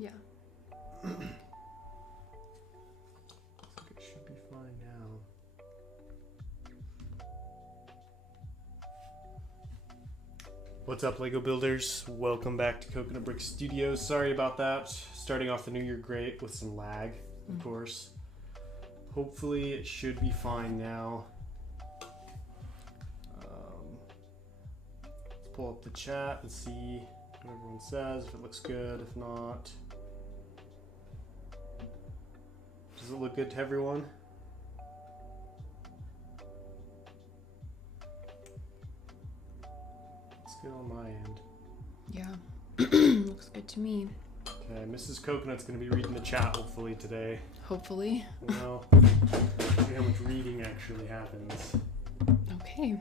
Yeah. Looks like it should be fine now. What's up, Lego builders? Welcome back to Coconut Brick Studios. Sorry about that. Starting off the new year great with some lag, of course. Hopefully it should be fine now. Let's pull up the chat and see what everyone says, if it looks good, if not. Does it look good to everyone? It's good on my end. Yeah. Looks good to me. Okay, Mrs. Coconut's going to be reading the chat hopefully today. Hopefully. Well, see how much reading actually happens. Okay.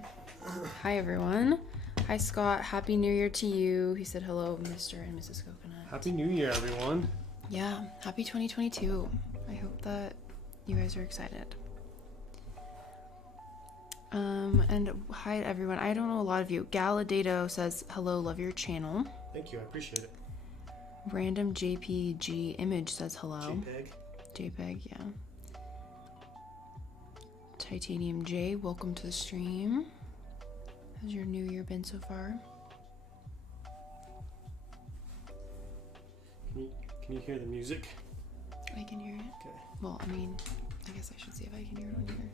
Hi, everyone. Hi, Scott. Happy New Year to you. He said hello, Mr. and Mrs. Coconut. Happy New Year, everyone. Yeah. Happy 2022. I hope that you guys are excited. And hi, everyone. I don't know a lot of you. Galadado says, hello, love your channel. Thank you, I appreciate it. Random JPG image says hello. JPEG, yeah. Titanium J, welcome to the stream. How's your new year been so far? Can you hear the music? I can hear it. Okay. Well, I mean, I guess I should see if I can hear it on here.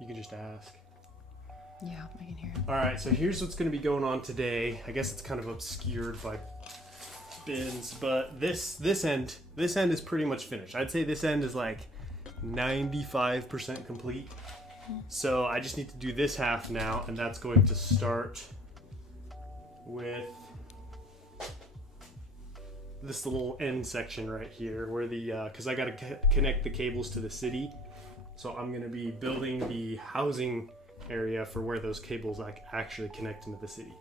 You can just ask. Yeah, I can hear it. All right, so here's what's going to be going on today. I guess it's kind of obscured by bins, but this end is pretty much finished. I'd say this end is like 95% complete. So I just need to do this half now, and that's going to start with this little end section right here, where the because I got to connect the cables to the city. So I'm going to be building the housing area for where those cables actually connect into the city.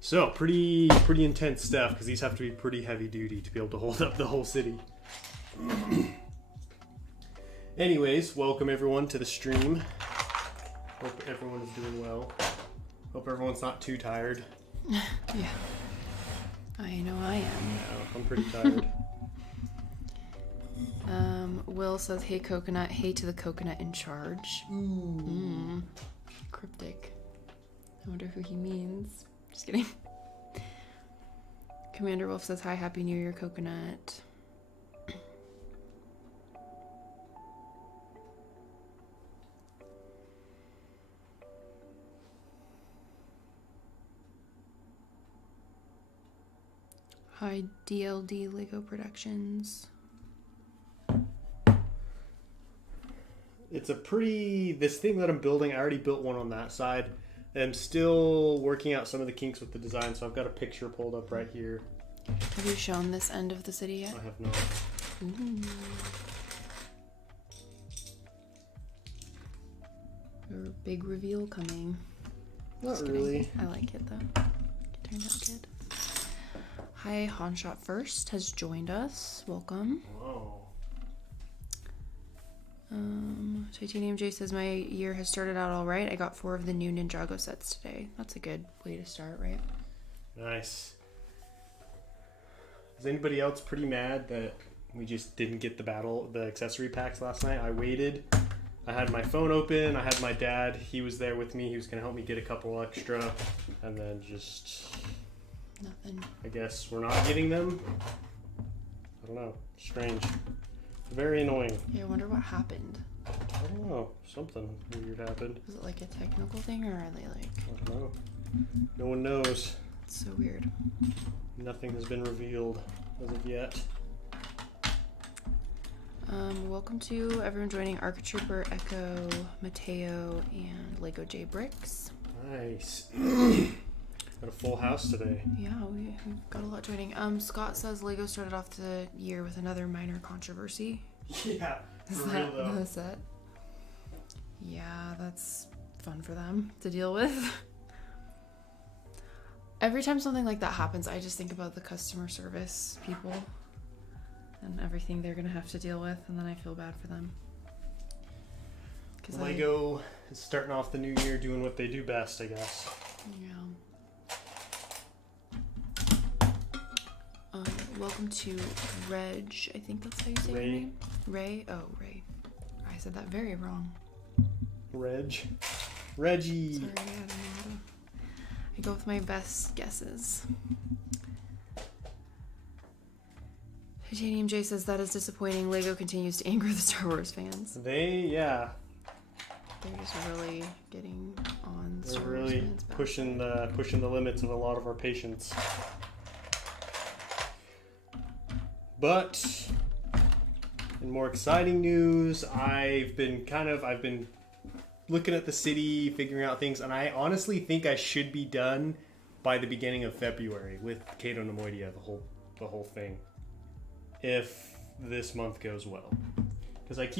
So pretty intense stuff, because these have to be pretty heavy duty to be able to hold up the whole city. Anyways, welcome everyone to the stream. Hope everyone is doing well. Hope everyone's not too tired. Yeah. I know I am. Yeah, I'm pretty tired. Will says, hey coconut, hey to the coconut in charge. Ooh. Cryptic. I wonder who he means. Just kidding. Commander Wolf says, hi, happy new year, coconut. Hi, DLD Lego Productions. It's this thing that I'm building, I already built one on that side. I'm still working out some of the kinks with the design, so I've got a picture pulled up right here. Have you shown this end of the city yet? I have not. Ooh. Your big reveal coming. Not really. I like it though. It turned out good. Hi, Hanshot First has joined us. Welcome. Whoa. Titanium J says, my year has started out all right. I got 4 of the new Ninjago sets today. That's a good way to start, right? Nice. Is anybody else pretty mad that we just didn't get the accessory packs last night? I waited. I had my phone open. I had my dad. He was there with me. He was going to help me get a couple extra. And then just... Nothing. I guess we're not getting them. I don't know. Strange. Very annoying. Yeah, I wonder what happened. I don't know. Something weird happened. Was it like a technical thing, or are they like... I don't know. No one knows. It's so weird. Nothing has been revealed as of yet. Welcome to everyone joining Arca Trooper, Echo, Mateo, and Lego J Bricks. Nice. Got a full house today. Yeah, we've got a lot joining. Scott says Lego started off the year with another minor controversy. Yeah, Is for that real though. the set? Yeah, that's fun for them to deal with. Every time something like that happens, I just think about the customer service people and everything they're gonna have to deal with, and then I feel bad for them. Lego is starting off the new year doing what they do best, I guess. Yeah. welcome to Reg. I think that's how you say your Ray. name. Ray? Oh, Ray. I said that very wrong. Reggie. Sorry, I don't know how to... I go with my best guesses. Titanium J says that is disappointing. Lego continues to anger the Star Wars fans. They're They're just really getting on Star Wars really fans' back. pushing the limits of a lot of our patience. But in more exciting news, I've been looking at the city, figuring out things, and I honestly think I should be done by the beginning of February with Cato Neimoidia, the whole thing, if this month goes well. Because it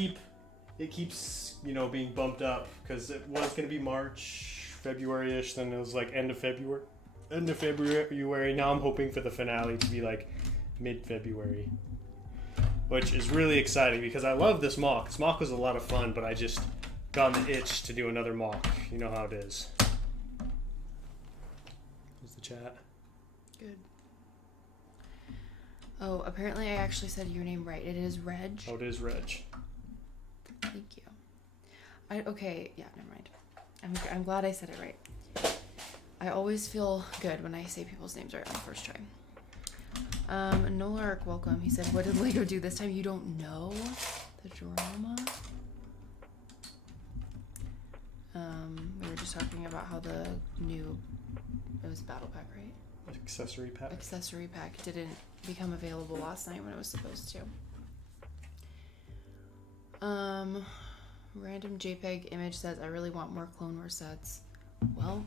keeps being bumped up, because it was going to be March, February-ish, then it was like end of February. Now I'm hoping for the finale to be like mid-February, which is really exciting because I love this mock. This mock was a lot of fun, but I just got the itch to do another mock. You know how it is. What's the chat? Good. Oh, apparently I actually said your name right. It is Reg. Oh, it is Reg. Thank you. Okay, yeah, never mind. I'm glad I said it right. I always feel good when I say people's names right on the first try. Nolark, welcome. He said, what did Lego do this time? You don't know the drama? We were just talking about how it was a battle pack, right? Accessory pack. Accessory pack didn't become available last night when it was supposed to. Random JPEG image says, I really want more Clone Wars sets. Well,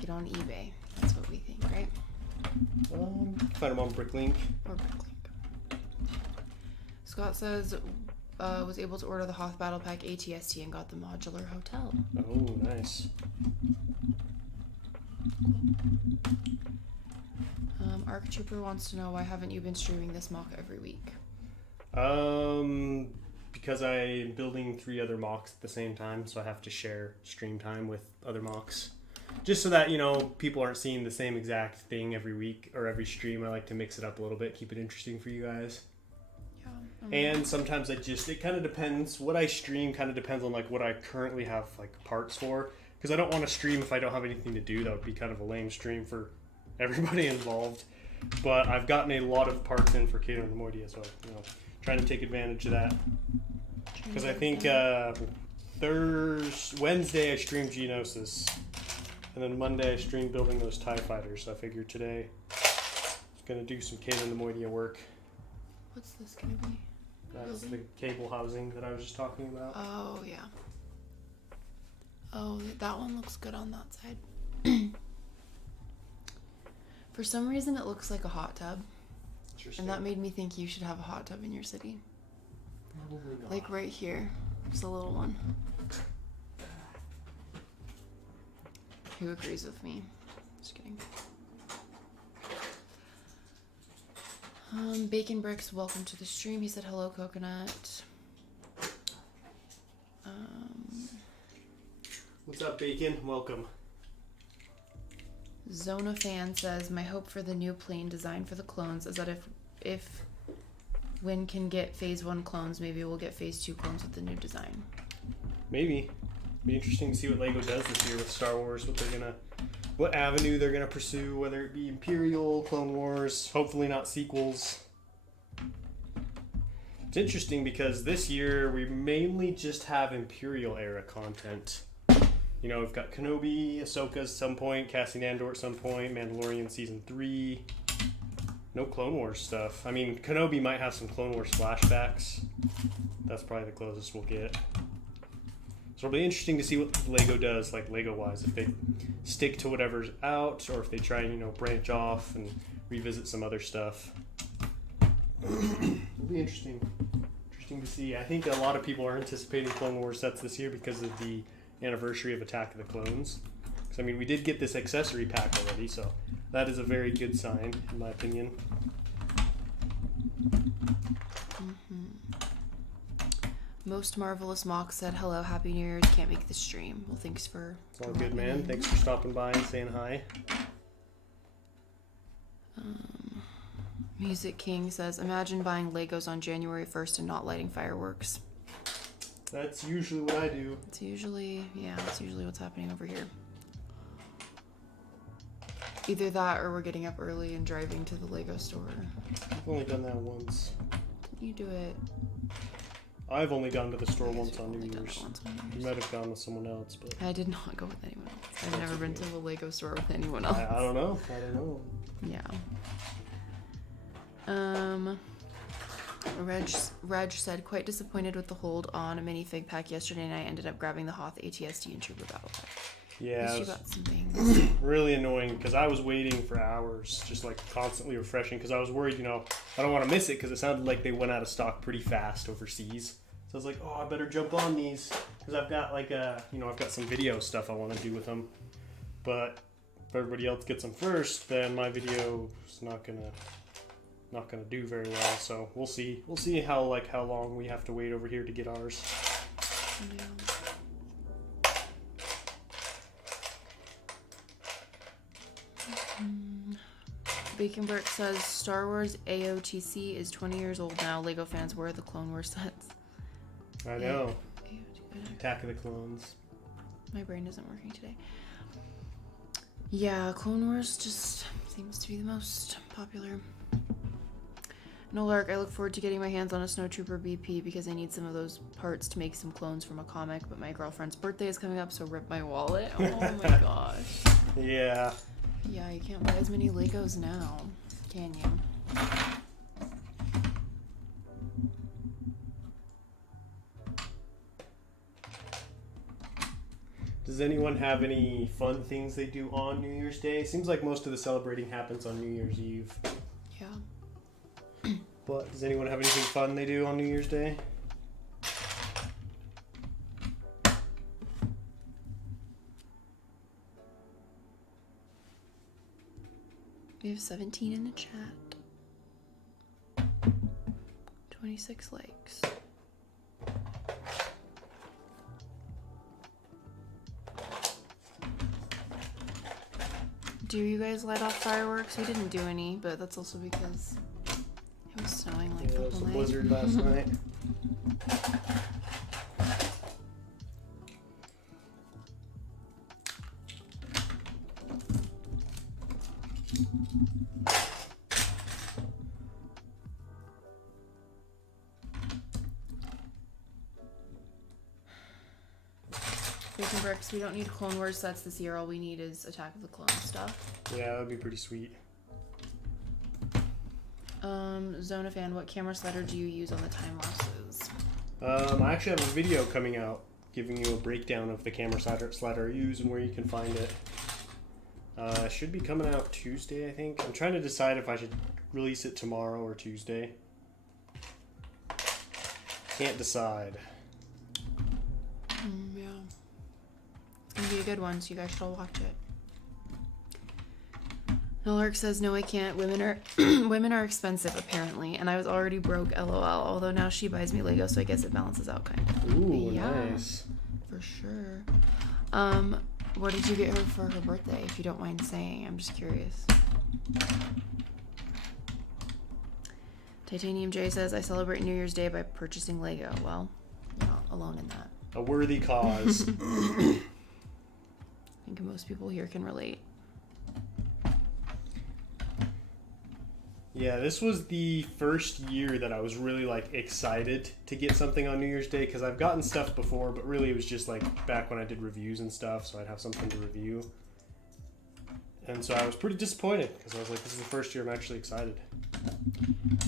get on eBay. That's what we think, right? Find them on Bricklink. Or Bricklink. Scott says, was able to order the Hoth Battle Pack ATST and got the modular hotel. Oh, nice. Arc Trooper wants to know, why haven't you been streaming this mock every week? Because I'm building 3 other mocks at the same time, so I have to share stream time with other mocks. Just so that, people aren't seeing the same exact thing every week or every stream. I like to mix it up a little bit, keep it interesting for you guys. Yeah. And sometimes it kind of depends. What I stream kind of depends on what I currently have parts for. Because I don't want to stream if I don't have anything to do. That would be kind of a lame stream for everybody involved. But I've gotten a lot of parts in for Cato and Neimoidia, so trying to take advantage of that. Because I think Wednesday I streamed Geonosis, and then Monday I streamed building those TIE fighters. So I figured today I was gonna do some Cato and Neimoidia work. What's this gonna be? That's the cable housing that I was just talking about. Oh yeah. Oh, that one looks good on that side. For some reason, it looks like a hot tub. And that made me think you should have a hot tub in your city. Probably not. Like right here. Just a little one. Who agrees with me? Just kidding. Bacon Bricks, welcome to the stream. He said hello, Coconut. What's up, Bacon? Welcome. Zona Fan says, my hope for the new plane design for the clones is that if Win can get phase 1 clones, maybe we'll get phase 2 clones with the new design. Maybe. Be interesting to see what Lego does this year with Star Wars, what avenue they're gonna pursue, whether it be Imperial, Clone Wars, hopefully not sequels. It's interesting because this year we mainly just have Imperial era content. We've got Kenobi, Ahsoka at some point, Cassian Andor at some point, Mandalorian Season 3. No Clone Wars stuff. I mean, Kenobi might have some Clone Wars flashbacks. That's probably the closest we'll get. So it'll be interesting to see what Lego does, Lego-wise. If they stick to whatever's out, or if they try and, branch off and revisit some other stuff. It'll be interesting. Interesting to see. I think a lot of people are anticipating Clone Wars sets this year because of the anniversary of Attack of the Clones. Because, we did get this accessory pack already, so that is a very good sign, in my opinion. Most Marvelous Mock said, hello, Happy New Year's, can't make the stream. Well, thanks for... It's all good, man. Thanks for stopping by and saying hi. Music King says, imagine buying Legos on January 1st and not lighting fireworks. That's usually what I do. It's usually what's happening over here. Either that or we're getting up early and driving to the Lego store. I've only done that once. You do it. I've only gone to the store once on Only New done Year's. it once on New You Year's. might have gone with someone else, but I did not go with anyone else. I've never been to the Lego store with anyone else. I don't know. I don't know. Yeah. Reg said, quite disappointed with the hold on a minifig pack yesterday, and I ended up grabbing the Hoth ATSD and Trooper Battle Pack. Yeah, You it was got some things. really annoying because I was waiting for hours, just like constantly refreshing because I was worried, you know, I don't want to miss it because it sounded like they went out of stock pretty fast overseas. So I was like, oh, I better jump on these because I've got like I've got some video stuff I want to do with them. But if everybody else gets them first, then my video is not gonna do very well. So we'll see. We'll see how long we have to wait over here to get ours. Yeah. Bacon Brick says Star Wars AOTC is 20 years old now. Lego fans, where are the Clone Wars sets? I know. AOTC. Attack of the Clones. My brain isn't working today. Yeah, Clone Wars just seems to be the most popular. No Lark, I look forward to getting my hands on a Snowtrooper BP because I need some of those parts to make some clones from a comic, but my girlfriend's birthday is coming up, so rip my wallet. Oh my gosh. Yeah. Yeah, you can't buy as many Legos now, can you? Does anyone have any fun things they do on New Year's Day? Seems like most of the celebrating happens on New Year's Eve. Yeah. But does anyone have anything fun they do on New Year's Day? We have 17 in the chat. 26 likes. Do you guys light off fireworks? We didn't do any, but that's also because it was snowing like Yeah, the there was whole a night. blizzard last night. Bacon Bricks, we don't need Clone Wars sets this year. All we need is Attack of the Clones stuff. Yeah, that'd be pretty sweet. Zona fan, what camera slider do you use on the time lapses? I actually have a video coming out giving you a breakdown of the camera slider I use and where you can find it. Should be coming out Tuesday, I think. I'm trying to decide if I should release it tomorrow or Tuesday. Can't decide. Yeah. It's gonna be a good one, so you guys should all watch it. Nolark says, no, I can't. Women are expensive, apparently, and I was already broke, lol. Although now she buys me Lego, so I guess it balances out, kind of. Ooh, Yeah. nice. For sure. What did you get her for her birthday, if you don't mind saying? I'm just curious. Titanium J says, I celebrate New Year's Day by purchasing Lego. Well, you're not alone in that. A worthy cause. I think most people here can relate. Yeah, this was the first year that I was really like excited to get something on New Year's Day because I've gotten stuff before, but really it was just like back when I did reviews and stuff, so I'd have something to review. And so I was pretty disappointed because I was like, this is the first year I'm actually excited.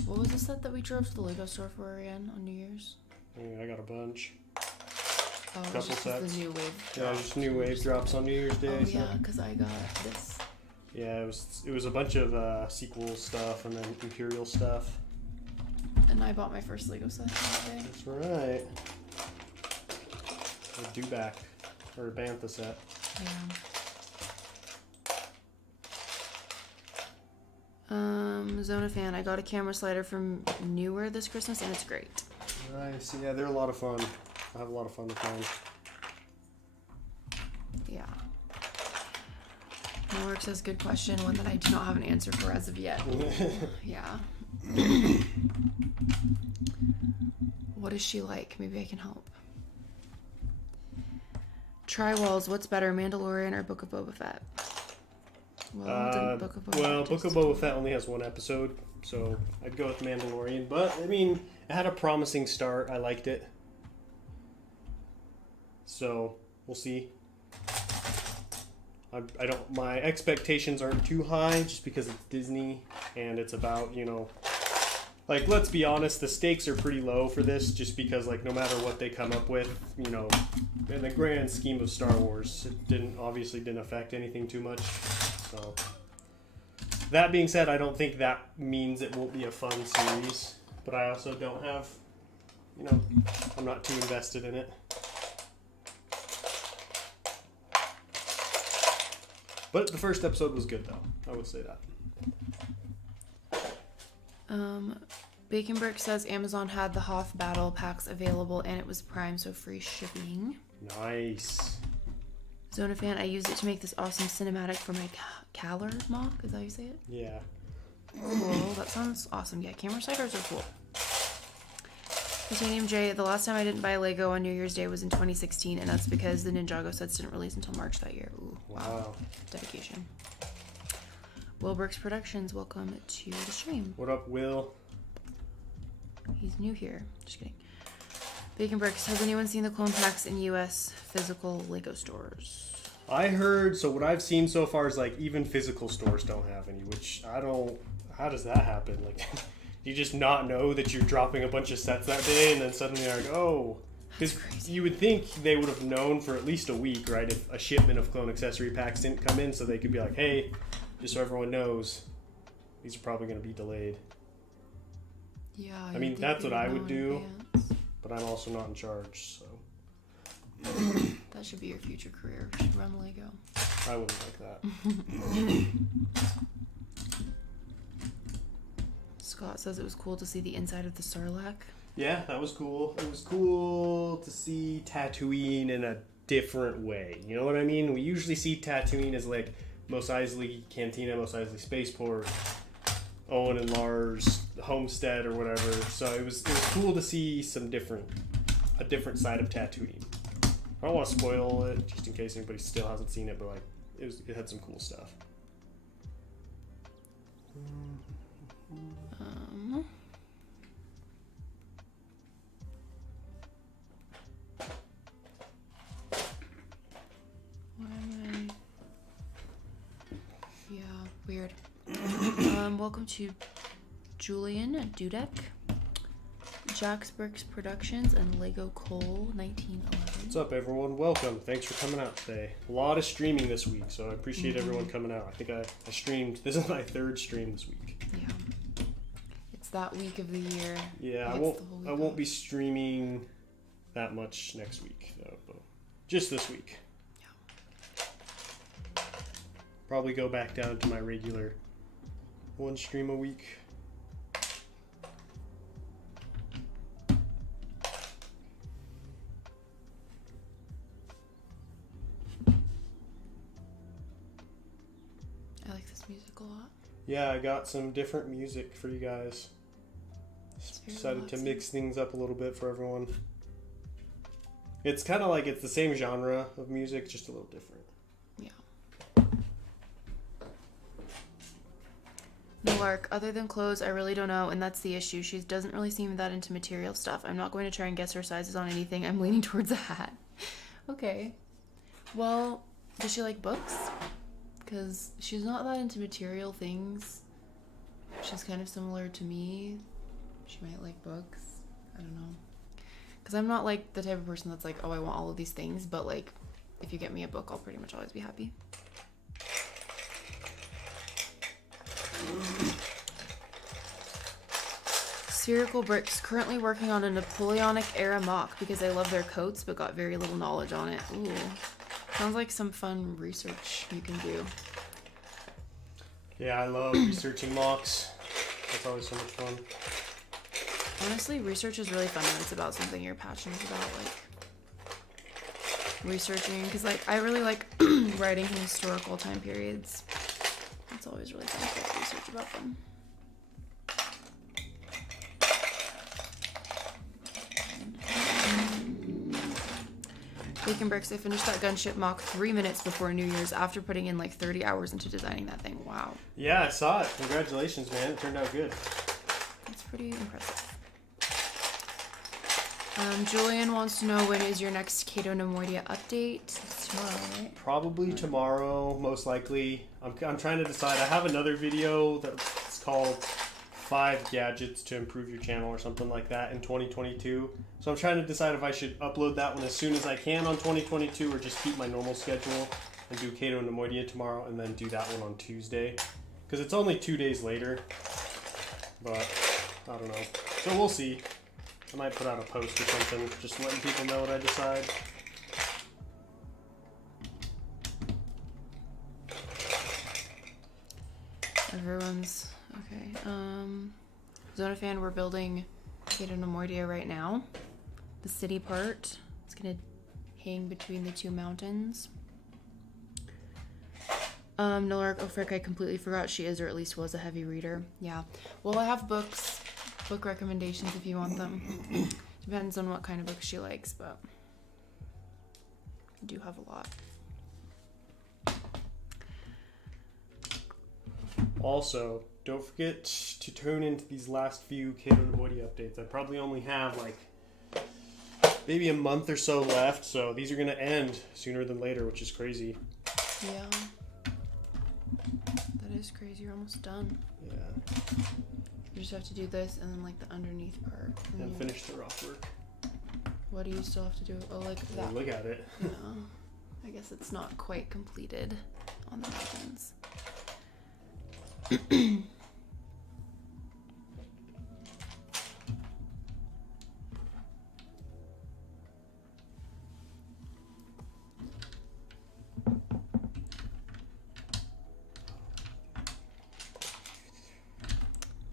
What was the set that we drove to the Lego store for again on New Year's? I got a bunch. Oh, it was Couple just 'cause sets. the new wave. Yeah, just new wave drops on New Year's Day. Oh so- yeah, because I got this. Yeah, it was a bunch of sequel stuff and then Imperial stuff. And I bought my first Lego set that day. That's right. A Dewback or a Bantha set. Yeah. Zona fan, I got a camera slider from Newer this Christmas and it's great. Nice. Yeah, they're a lot of fun. I have a lot of fun with mine. Yeah. Nolark says, good question, one that I do not have an answer for as of yet. Yeah. What is she like? Maybe I can help. Try Walls. What's better, Mandalorian or Book of Boba Fett? Well, Book of Boba Fett only has one episode, so I'd go with Mandalorian. But I mean, it had a promising start. I liked it, so we'll see. I don't. My expectations aren't too high, just because it's Disney and it's about, you know, like, let's be honest, the stakes are pretty low for this, just because, like, no matter what they come up with, you know, in the grand scheme of Star Wars, it obviously didn't affect anything too much. So, that being said, I don't think that means it won't be a fun series, but I also don't have, you know, I'm not too invested in it. But the first episode was good, though. I would say that. Bacon Brick says Amazon had the Hoth battle packs available and it was Prime, so free shipping. Nice. Zonafan, I used it to make this awesome cinematic for my Caller mock. Is that how you say it? Yeah. Cool. That sounds awesome. Yeah, camera siders are cool. Titanium J, the last time I didn't buy Lego on New Year's Day was in 2016, and that's because the Ninjago sets didn't release until March that year. Ooh, wow. Dedication. Will Brooks Productions, welcome to the stream. What up, Will? He's new here. Just kidding. Bacon Bricks, has anyone seen the clone packs in U.S. physical Lego stores? I heard, so what I've seen so far is, like, even physical stores don't have any, which I don't, how does that happen? Like, you just not know that you're dropping a bunch of sets that day, and then suddenly you're like, oh. Because you would think they would have known for at least a week, right, if a shipment of clone accessory packs didn't come in, so they could be like, hey, just so everyone knows, these are probably going to be delayed. Yeah. I mean, that's what I would do, but I'm also not in charge, so. That should be your future career. You should run Lego. I wouldn't like that. Scott says it was cool to see the inside of the Sarlacc. Yeah, that was cool. It was cool to see Tatooine in a different way. You know what I mean? We usually see Tatooine as, like, Mos Eisley Cantina, Mos Eisley Spaceport, Owen and Lars Homestead or whatever. So it was cool to see a different side of Tatooine. I don't want to spoil it just in case anybody still hasn't seen it, but, like, it had some cool stuff. Yeah, weird. Welcome to Julian Dudek, Jack's Bricks Productions, and Lego Cole 1911. What's up, everyone? Welcome. Thanks for coming out today. A lot of streaming this week, so I appreciate everyone coming out. I think I streamed. This is my third stream this week. Yeah. It's that week of the year. Yeah, I won't be streaming that much next week, though, but just this week. Yeah. Probably go back down to my regular one stream a week. I like this music a lot. Yeah, I got some different music for you guys. Decided to mix things up a little bit for everyone. It's kind of like it's the same genre of music, just a little different. Yeah. No arc. Other than clothes, I really don't know, and that's the issue. She doesn't really seem that into material stuff. I'm not going to try and guess her sizes on anything. I'm leaning towards a hat. Okay. Well, does she like books? Because she's not that into material things. She's kind of similar to me. She might like books. I don't know. Because I'm not like the type of person that's like, oh, I want all of these things. But like, if you get me a book, I'll pretty much always be happy. Spherical Bricks, currently working on a Napoleonic era mock because I love their coats but got very little knowledge on it. Ooh. Sounds like some fun research you can do. Yeah, I love researching mocks. That's always so much fun. Honestly, research is really fun when it's about something you're passionate about, like researching. Because, like, I really like writing historical time periods. It's always really fun to research about them. Bacon Bricks, I finished that gunship mock 3 minutes before New Year's after putting in like 30 hours into designing that thing. Wow. Yeah, I saw it. Congratulations, man. It turned out good. That's pretty impressive. Julian wants to know, when is your next Cato Neimoidia update? It's tomorrow, right? Probably tomorrow, most likely. I'm trying to decide. I have another video that's called 5 gadgets to improve your channel or something like that in 2022. So I'm trying to decide if I should upload that one as soon as I can on 2022 or just keep my normal schedule and do Cato Neimoidia tomorrow and then do that one on Tuesday. Because it's only 2 days later. But I don't know. So we'll see. I might put out a post or something, just letting people know what I decide. Everyone's okay. Zonafan, we're building Cato Neimoidia right now. The city part. It's gonna hang between the 2 mountains. Nillark, oh frick, I completely forgot she is, or at least was, a heavy reader. Yeah. Well, I have book recommendations if you want them. Depends on what kind of books she likes, but I do have a lot. Also, don't forget to tune into these last few Cato Neimoidia updates. I probably only have like maybe a month or so left, so these are going to end sooner than later, which is crazy. Yeah. That is crazy. You're almost done. Yeah. You just have to do this and then like the underneath part. And finish the rough work. What do you still have to do? Oh, like that. Look at it. Yeah. I guess it's not quite completed on the mountains.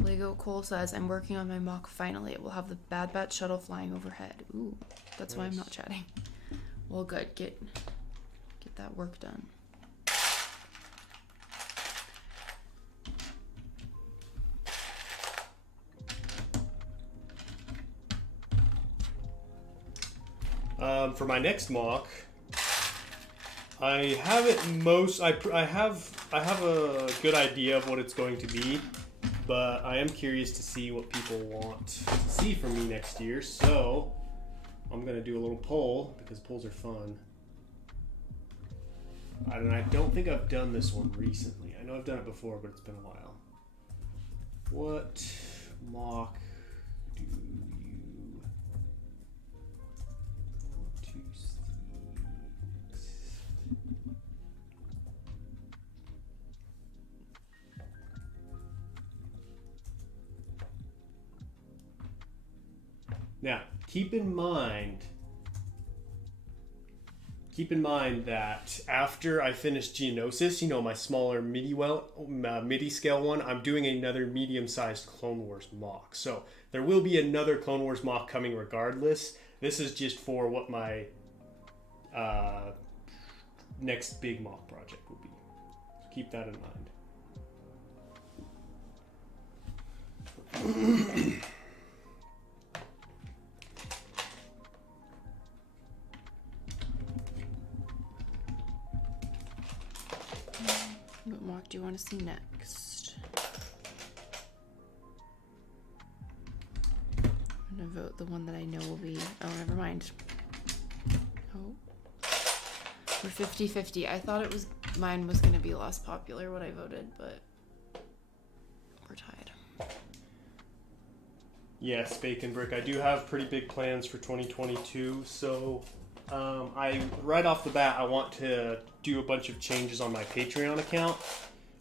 Lego Cole says, I'm working on my mock finally. It will have the Bad Bat shuttle flying overhead. Ooh, that's why I'm not chatting. Well, good. Get that work done. For my next mock, I have it I have a good idea of what it's going to be, but I am curious to see what people want to see from me next year. So I'm gonna do a little poll because polls are fun. And I don't think I've done this one recently. I know I've done it before, but it's been a while. What mock do you want to see? Now, keep in mind that after I finish Geonosis, my smaller MIDI scale one, I'm doing another medium-sized Clone Wars mock. So there will be another Clone Wars mock coming regardless. This is just for what my next big mock project will be. So keep that in mind. What mock do you want to see next? I'm gonna vote the one that I know will be. Oh, never mind. Oh, we're 50-50. I thought mine was gonna be less popular what I voted, but we're tied. Yes, Bacon Brick. I do have pretty big plans for 2022, so right off the bat, I want to do a bunch of changes on my Patreon account.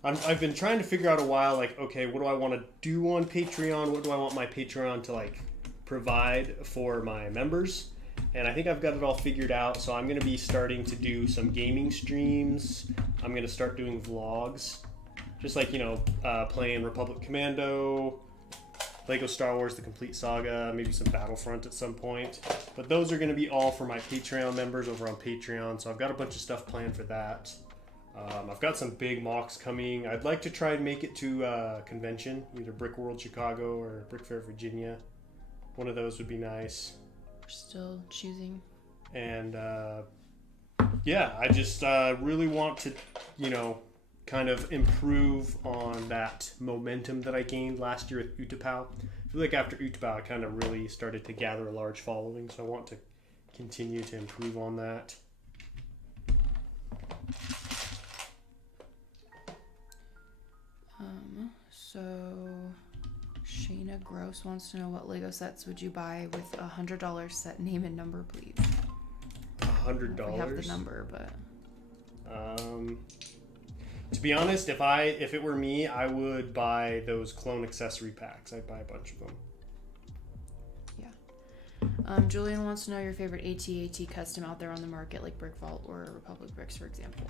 I've been trying to figure out a while, like, okay, what do I want to do on Patreon? What do I want my Patreon to, like, provide for my members? And I think I've got it all figured out, so I'm going to be starting to do some gaming streams. I'm going to start doing vlogs. Just like, playing Republic Commando, Lego Star Wars The Complete Saga, maybe some Battlefront at some point. But those are going to be all for my Patreon members over on Patreon, so I've got a bunch of stuff planned for that. I've got some big mocks coming. I'd like to try and make it to a convention, either Brick World Chicago or Brick Fair Virginia. One of those would be nice. We're still choosing. And Yeah, I just really want to, kind of improve on that momentum that I gained last year with Utapau. I feel like after Utapau, I kind of really started to gather a large following, so I want to continue to improve on that. So Shayna Gross wants to know, what Lego sets would you buy with $100 set name and number, please? $100. We have the number, but to be honest, if it were me, I would buy those clone accessory packs. I'd buy a bunch of them. Yeah. Julian wants to know your favorite AT-AT custom out there on the market, like Brick Vault or Republic Bricks, for example.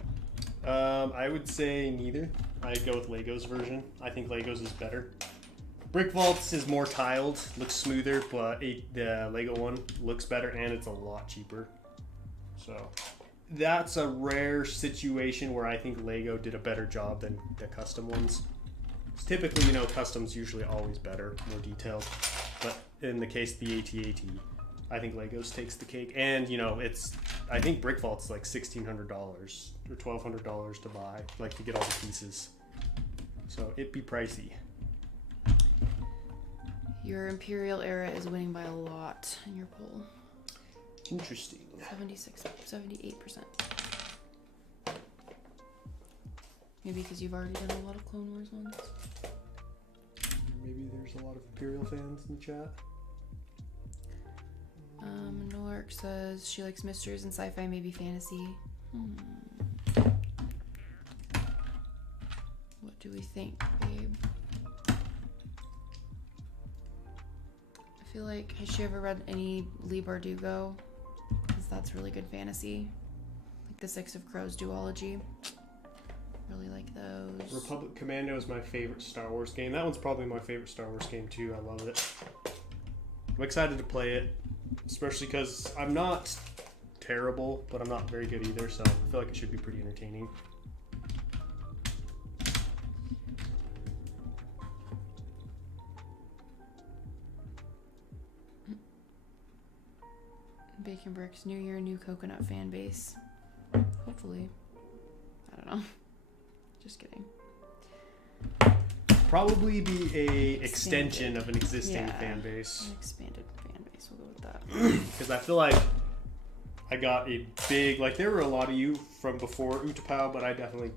I would say neither. I'd go with Lego's version. I think Lego's is better. Brick Vaults is more tiled, looks smoother, but the Lego one looks better and it's a lot cheaper. So that's a rare situation where I think Lego did a better job than the custom ones. It's typically, custom's usually always better, more detailed. But in the case of the AT-AT, I think Legos takes the cake. And, I think Brick Vault's like $1,600 or $1,200 to buy, like to get all the pieces. So it'd be pricey. Your Imperial era is winning by a lot in your poll. Interesting. 78%. Maybe because you've already done a lot of Clone Wars ones. Maybe there's a lot of Imperial fans in the chat. Nolark says she likes mysteries and sci-fi, maybe fantasy. What do we think, babe? I feel like, has she ever read any Lee Bardugo? Because that's really good fantasy. Like the Six of Crows duology. Really like those. Republic Commando is my favorite Star Wars game. That one's probably my favorite Star Wars game too. I love it. I'm excited to play it, especially because I'm not terrible, but I'm not very good either, so I feel like it should be pretty entertaining. Bacon Bricks, new year, new coconut fan base. Hopefully. I don't know. Just kidding. Probably be a extension of an existing fan base. An expanded fan base, we'll go with that. Because I feel like I got a big, like there were a lot of you from before Utapau, but I definitely,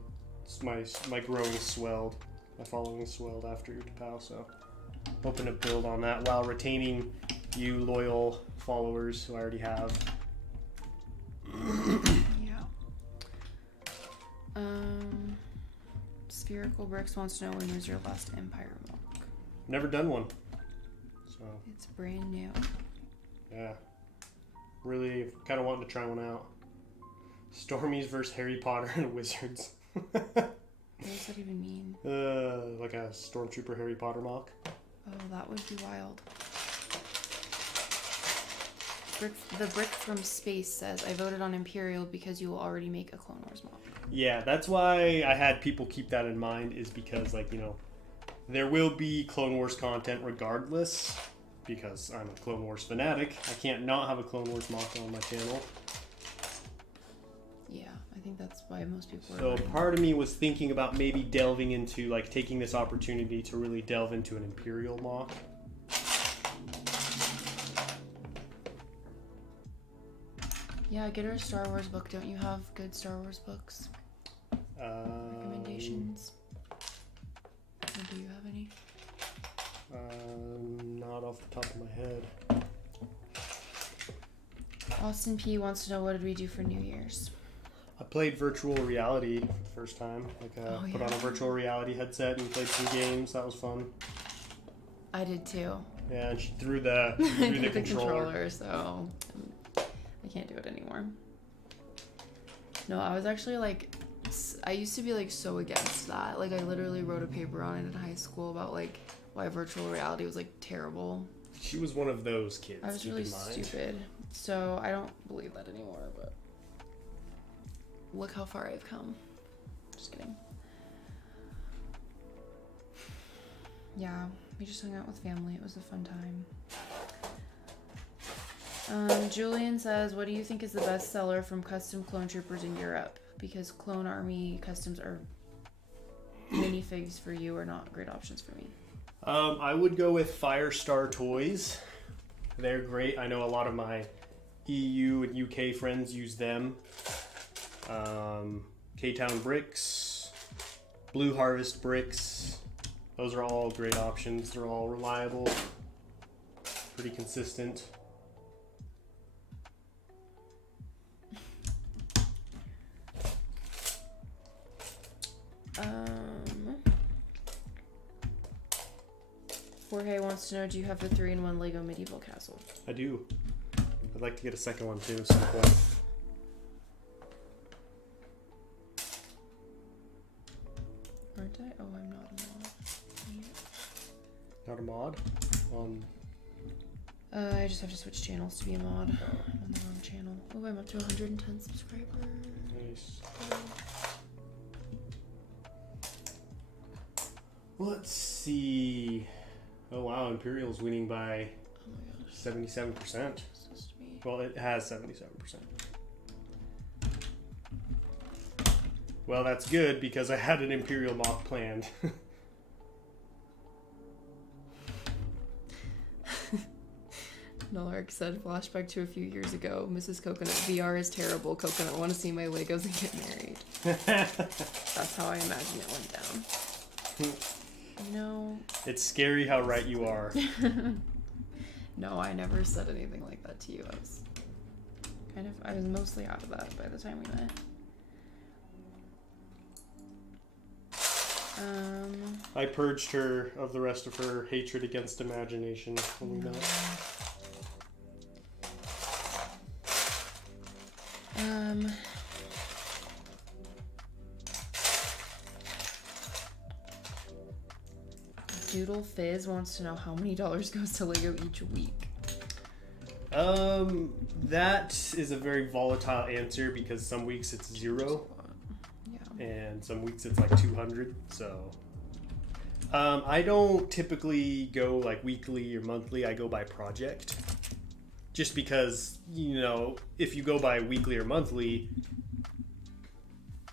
my growing swelled. My following swelled after Utapau, so hoping to build on that while retaining you loyal followers who I already have. Yeah. Spherical Bricks wants to know, when was your last Empire mock? Never done one. So It's brand new. yeah. Really kind of wanting to try one out. Stormies versus Harry Potter and Wizards. What does that even mean? Like a Stormtrooper Harry Potter mock. Oh, that would be wild. The Brick from Space says, I voted on Imperial because you will already make a Clone Wars mock. Yeah, that's why I had people keep that in mind, is because, there will be Clone Wars content regardless, because I'm a Clone Wars fanatic. I can't not have a Clone Wars mock on my channel. Yeah, I think that's why most people So part of me was thinking about maybe delving into, taking this opportunity to really delve into an Imperial mock. Yeah, get her a Star Wars book. Don't you have good Star Wars books? Recommendations? Or do you have any? Not off the top of my head. Austin P wants to know, what did we do for New Year's? I played virtual reality for the first time. Put on a virtual reality headset and played some games. That was fun. I did too. Yeah, and she threw the controller. So I can't do it anymore. No, I was actually I used to be so against that. I literally wrote a paper on it in high school about why virtual reality was terrible. She was one of those kids. I was really stupid. So I don't believe that anymore, but look how far I've come. Just kidding. Yeah, we just hung out with family. It was a fun time. Julian says, what do you think is the best seller from custom clone troopers in Europe? Because clone army customs are minifigs for you are not great options for me. I would go with Firestar Toys. They're great. I know a lot of my EU and UK friends use them. K-Town Bricks, Blue Harvest Bricks. Those are all great options. They're all reliable, pretty consistent. Jorge wants to know, do you have the 3-in-1 Lego medieval castle? I do. I'd like to get a second one too at some point. Aren't I? Oh, I'm not a mod. Not a mod? I just have to switch channels to be a mod. I'm on the wrong channel. Oh, I'm up to 110 subscribers. Nice. Let's see. Oh wow, Imperial's winning by 77%. Well, it has 77%. Well, that's good because I had an Imperial mock planned. Nolark said, flashback to a few years ago. Mrs. Coconut, VR is terrible. Coconut, want to see my Legos and get married. That's how I imagine it went down. You know... It's scary how right you are. No, I never said anything like that to you. I was mostly out of that by the time we met. I purged her of the rest of her hatred against imagination when we met. Doodle Fizz wants to know how many dollars goes to Lego each week. That is a very volatile answer because some weeks it's 0. Yeah. And some weeks it's like 200. So I don't typically go like weekly or monthly. I go by project. Just because, you know, if you go by weekly or monthly,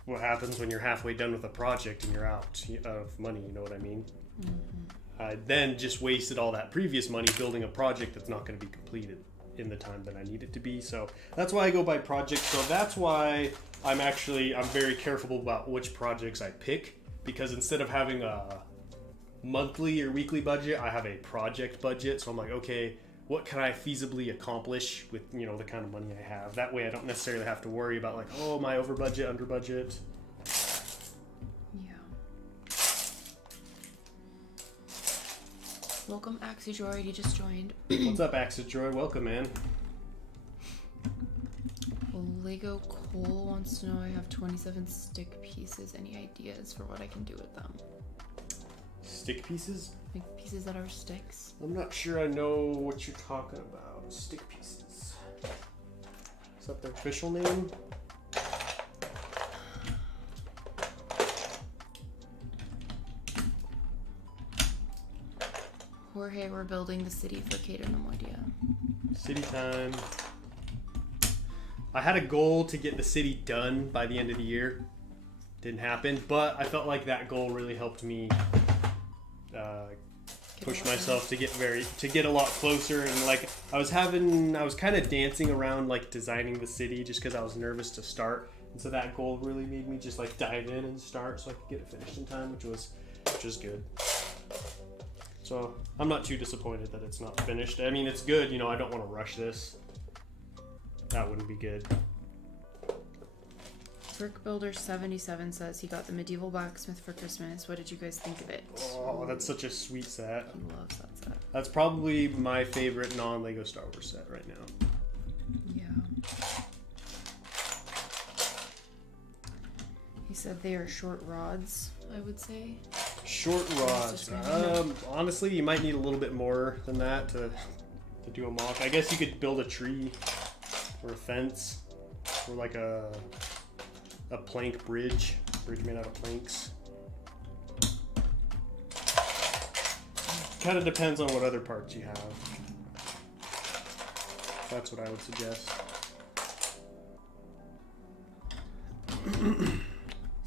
what happens when you're halfway done with a project and you're out of money, you know what I mean? Mm-hmm. I then just wasted all that previous money building a project that's not going to be completed in the time that I need it to be. So that's why I go by project. So that's why I'm very careful about which projects I pick, because instead of having a monthly or weekly budget, I have a project budget. So I'm like, okay, what can I feasibly accomplish with, you know, the kind of money I have? That way I don't necessarily have to worry about like, oh, my over budget, under budget. Yeah. Welcome, Axidroid. He just joined. What's up, Axidroid? Welcome, man. Lego Cole wants to know, I have 27 stick pieces. Any ideas for what I can do with them? Stick pieces? Like pieces that are sticks. I'm not sure I know what you're talking about. Stick pieces. Is that their official name? Jorge, we're building the city for Cato, Neimoidia. City time. I had a goal to get the city done by the end of the year. Didn't happen, but I felt like that goal really helped me push myself to get a lot closer. And like I was kind of dancing around like designing the city just because I was nervous to start, and so that goal really made me just like dive in and start so I could get it finished in time, which was good. So I'm not too disappointed that it's not finished. I mean, it's good, you know. I don't want to rush this. That wouldn't be good. Brick Builder 77 says he got the medieval blacksmith for Christmas. What did you guys think of it? Oh, that's such a sweet set. He loves that set. That's probably my favorite non-Lego Star Wars set right now. Yeah. He said they are short rods, I would say. Short rods. Honestly, you might need a little bit more than that to do a mock. I guess you could build a tree or a fence or like a plank bridge made out of planks. Kind of depends on what other parts you have. That's what I would suggest.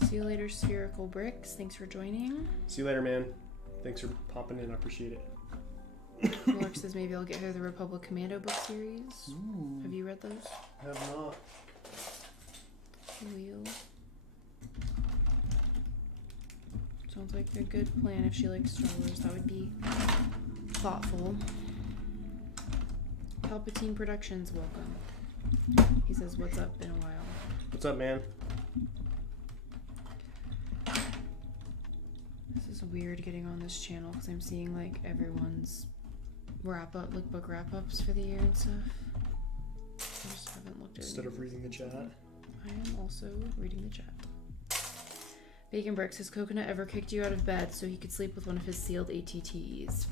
See you later, Spherical Bricks. Thanks for joining. See you later, man. Thanks for popping in. I appreciate it. Alex says maybe I'll get her the Republic Commando book series. Ooh. Have you read those? I have not. Wheel. Sounds like a good plan if she likes Star Wars. That would be thoughtful. Palpatine Productions, welcome. He says, what's up? Been a while. What's up, man? This is weird getting on this channel because I'm seeing like everyone's book wrap-ups for the year and stuff. I just haven't looked at it. Instead of reading the chat. I am also reading the chat. Bacon Bricks, has Coconut ever kicked you out of bed so he could sleep with one of his sealed ATTs?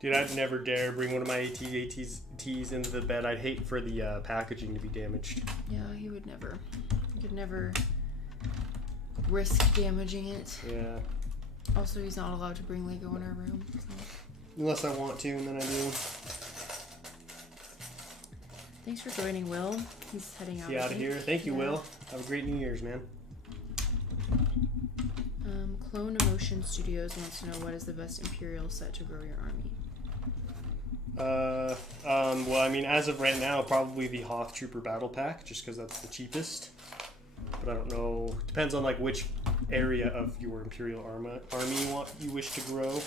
Dude, I'd never dare bring one of my ATTs into the bed. I'd hate for the packaging to be damaged. Yeah, he would never. He could never risk damaging it. Yeah. Also, he's not allowed to bring Lego in our room. So. Unless I want to, and then I do. Thanks for joining, Will. He's heading out. See you out of here. Thank you, Will. Have a great New Year's, man. Clone Emotion Studios wants to know what is the best Imperial set to grow your army. Well, I mean, as of right now, probably the Hoth Trooper Battle Pack, just because that's the cheapest. But I don't know. Depends on like which area of your Imperial army you wish to grow.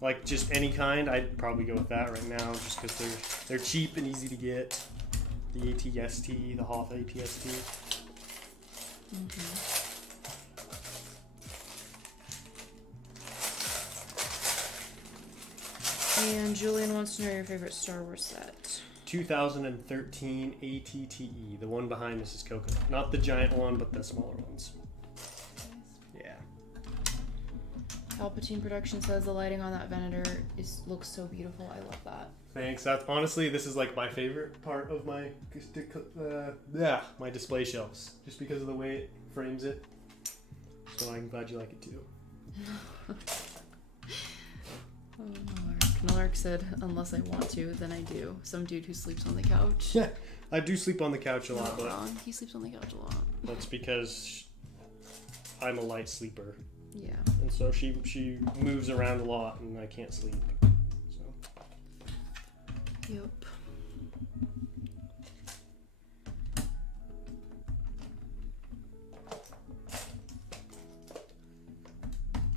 Like just any kind, I'd probably go with that right now, just because they're cheap and easy to get. The ATST, the Hoth ATST. Mm-hmm. And Julian wants to know your favorite Star Wars set. 2013 ATTE, the one behind Mrs. Coconut. Not the giant one, but the smaller ones. Yeah. Palpatine Production says the lighting on that Venator looks so beautiful. I love that. Thanks. That's honestly, this is like my favorite part of my my display shelves, just because of the way it frames it. So I'm glad you like it too. Oh, Nolark said, unless I want to, then I do. Some dude who sleeps on the couch. Yeah, I do sleep on the couch a lot, Not but wrong. He sleeps on the couch a lot. that's because I'm a light sleeper. Yeah. And so she moves around a lot, and I can't sleep. So. Yep.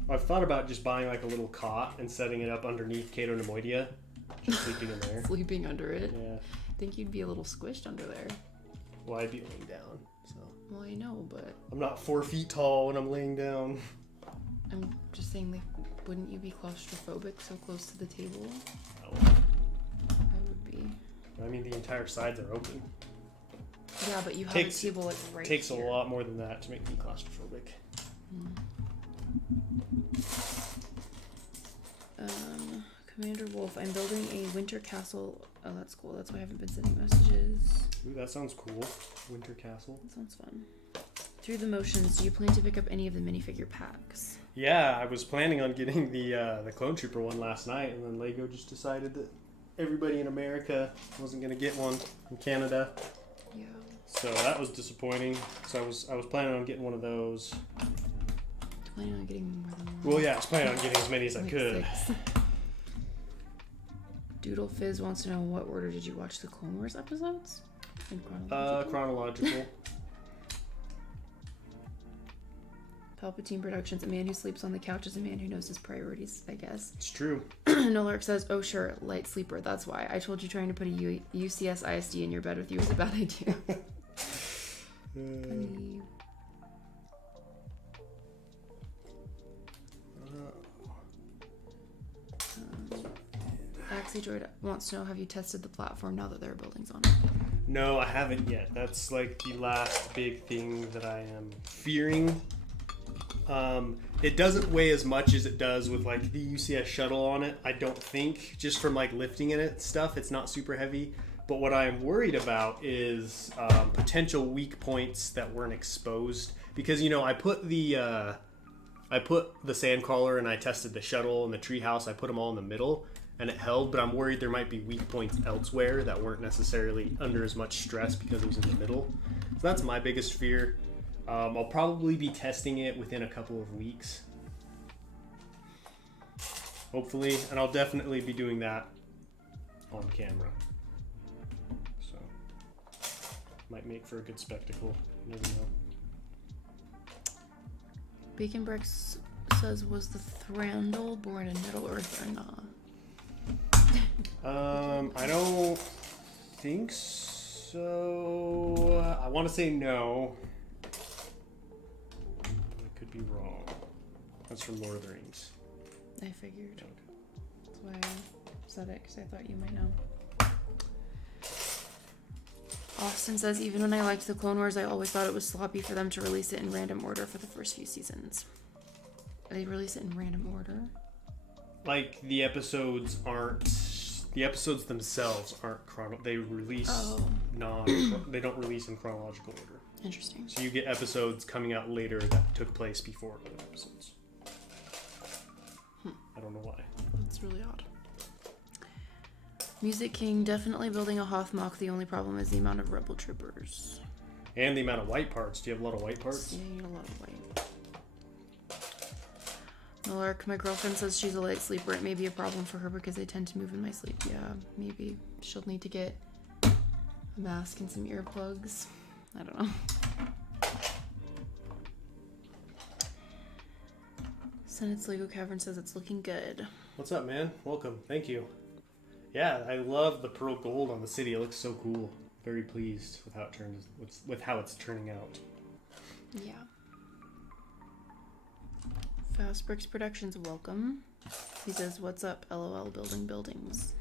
I've thought about just buying like a little cot and setting it up underneath Cato Neimoidia, just sleeping in there. Sleeping under it. Yeah. I think you'd be a little squished under there. Well, I'd be laying down, so. Well, I know, but I'm not 4 feet tall when I'm laying down. I'm just saying, like, wouldn't you be claustrophobic so close to the table? No. I would be. I mean, the entire sides are open. Yeah, but you have a table like right Takes here. a lot more than that to make me claustrophobic. Commander Wolf, I'm building a winter castle. Oh, that's cool. That's why I haven't been sending messages. Ooh, that sounds cool. Winter Castle. That sounds fun. Through the motions, do you plan to pick up any of the minifigure packs? Yeah, I was planning on getting the Clone Trooper one last night, and then Lego just decided that everybody in America wasn't going to get one in Canada. Yeah. So that was disappointing. So I was planning on getting one of those. Planning on getting more than one. Well, yeah, I was planning on getting as many as I Like could. 6. Doodle Fizz wants to know, in what order did you watch the Clone Wars episodes? In chronological? Chronological. Palpatine Productions, a man who sleeps on the couch is a man who knows his priorities, I guess. It's true. Nolark says, oh sure, light sleeper, that's why. I told you trying to put a UCS ISD in your bed with you was a bad idea. Funny. Droid wants to know, have you tested the platform now that there are buildings on it? No, I haven't yet. That's like the last big thing that I am fearing. It doesn't weigh as much as it does with like the UCS shuttle on it. I don't think, just from like lifting in it stuff, it's not super heavy. But what I'm worried about is potential weak points that weren't exposed, because you know I put the sandcrawler and I tested the shuttle and the treehouse. I put them all in the middle. and it held, but I'm worried there might be weak points elsewhere that weren't necessarily under as much stress because it was in the middle. So that's my biggest fear. I'll probably be testing it within a couple of weeks. Hopefully, and I'll definitely be doing that on camera. So, might make for a good spectacle. You never know. Bacon Bricks says, was the Thrandle born in Middle Earth or not? I don't think so. I want to say no. I could be wrong. That's from Lord of the Rings. I figured. Okay. That's why I said it, because I thought you might know. Austin says, even when I liked the Clone Wars, I always thought it was sloppy for them to release it in random order for the first few seasons. They release it in random order? Like, the episodes themselves aren't they release they don't release in chronological order. Interesting. So you get episodes coming out later that took place before other episodes. I don't know why. That's really odd. Music King, definitely building a Hoth mock. The only problem is the amount of rebel troopers. And the amount of white parts. Do you have a lot of white parts? Yeah, you need a lot of white. Malark, my girlfriend says she's a light sleeper. It may be a problem for her because I tend to move in my sleep. Yeah, maybe she'll need to get a mask and some earplugs. I don't know. Senate's Lego Cavern says it's looking good. What's up, man? Welcome. Thank you. Yeah, I love the pearl gold on the city. It looks so cool. Very pleased with how it's turning out. Yeah. Fast Bricks Productions, welcome. He says, what's up, LOL building buildings?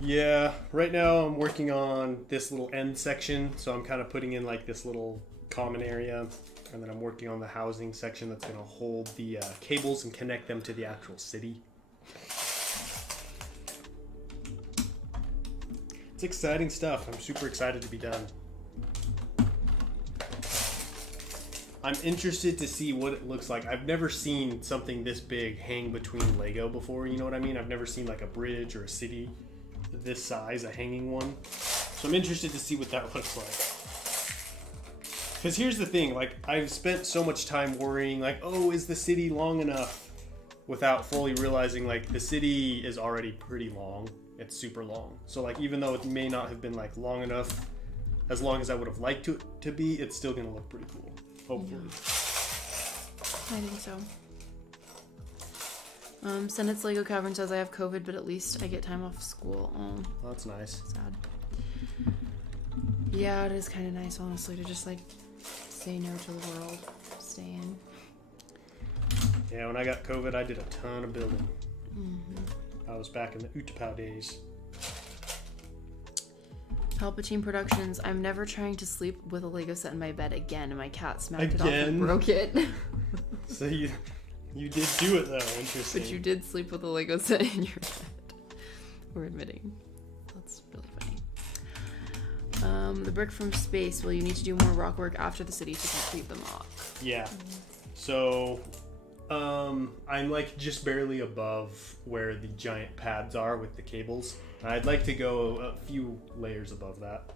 Yeah, right now I'm working on this little end section, so I'm kind of putting in like this little common area, and then I'm working on the housing section that's going to hold the cables and connect them to the actual city. It's exciting stuff. I'm super excited to be done. I'm interested to see what it looks like. I've never seen something this big hang between Lego before, you know what I mean? I've never seen like a bridge or a city this size, a hanging one. So I'm interested to see what that looks like. Because here's the thing, like I've spent so much time worrying like, oh, is the city long enough? Without fully realizing like the city is already pretty long. It's super long. So like even though it may not have been like long enough, as long as I would have liked it to be, it's still gonna look pretty cool. Hopefully. Yeah. I think so. Senate's Lego Cavern says I have COVID, but at least I get time off school. Oh, that's nice. Sad. Yeah, it is kind of nice, honestly, to just like say no to the world. Stay in. Yeah, when I got COVID, I did a ton of building. Mm-hmm. I was back in the Utapau days. Palpatine Productions, I'm never trying to sleep with a Lego set in my bed again, and my cat smacked it off Again? and broke it. So you did do it though, interesting. But you did sleep with a Lego set in your bed. We're admitting. That's really funny. The brick from space, will you need to do more rock work after the city to complete the mock? Yeah. So I'm like just barely above where the giant pads are with the cables. I'd like to go a few layers above that.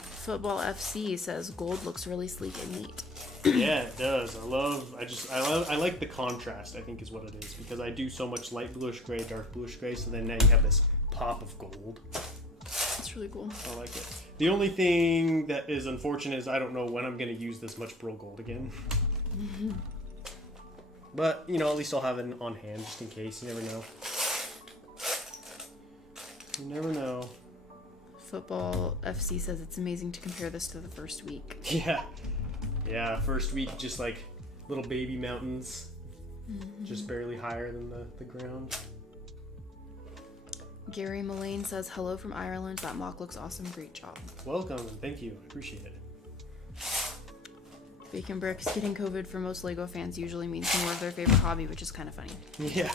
Football FC says gold looks really sleek and neat. Yeah, it does. I like the contrast, I think is what it is, because I do so much light bluish gray, dark bluish gray, so then now you have this pop of gold. That's really cool. I like it. The only thing that is unfortunate is I don't know when I'm going to use this much pearl gold again. Mm-hmm. But, you know, at least I'll have it on hand just in case. You never know. You never know. Football FC says it's amazing to compare this to the first week. Yeah. Yeah, first week, just like little baby mountains. Mm-hmm. Just barely higher than the ground. Gary Mullane says, hello from Ireland. That mock looks awesome. Great job. Welcome, and thank you. Appreciate it. Bacon Bricks, getting COVID for most Lego fans usually means more of their favorite hobby, which is kind of funny. Yeah.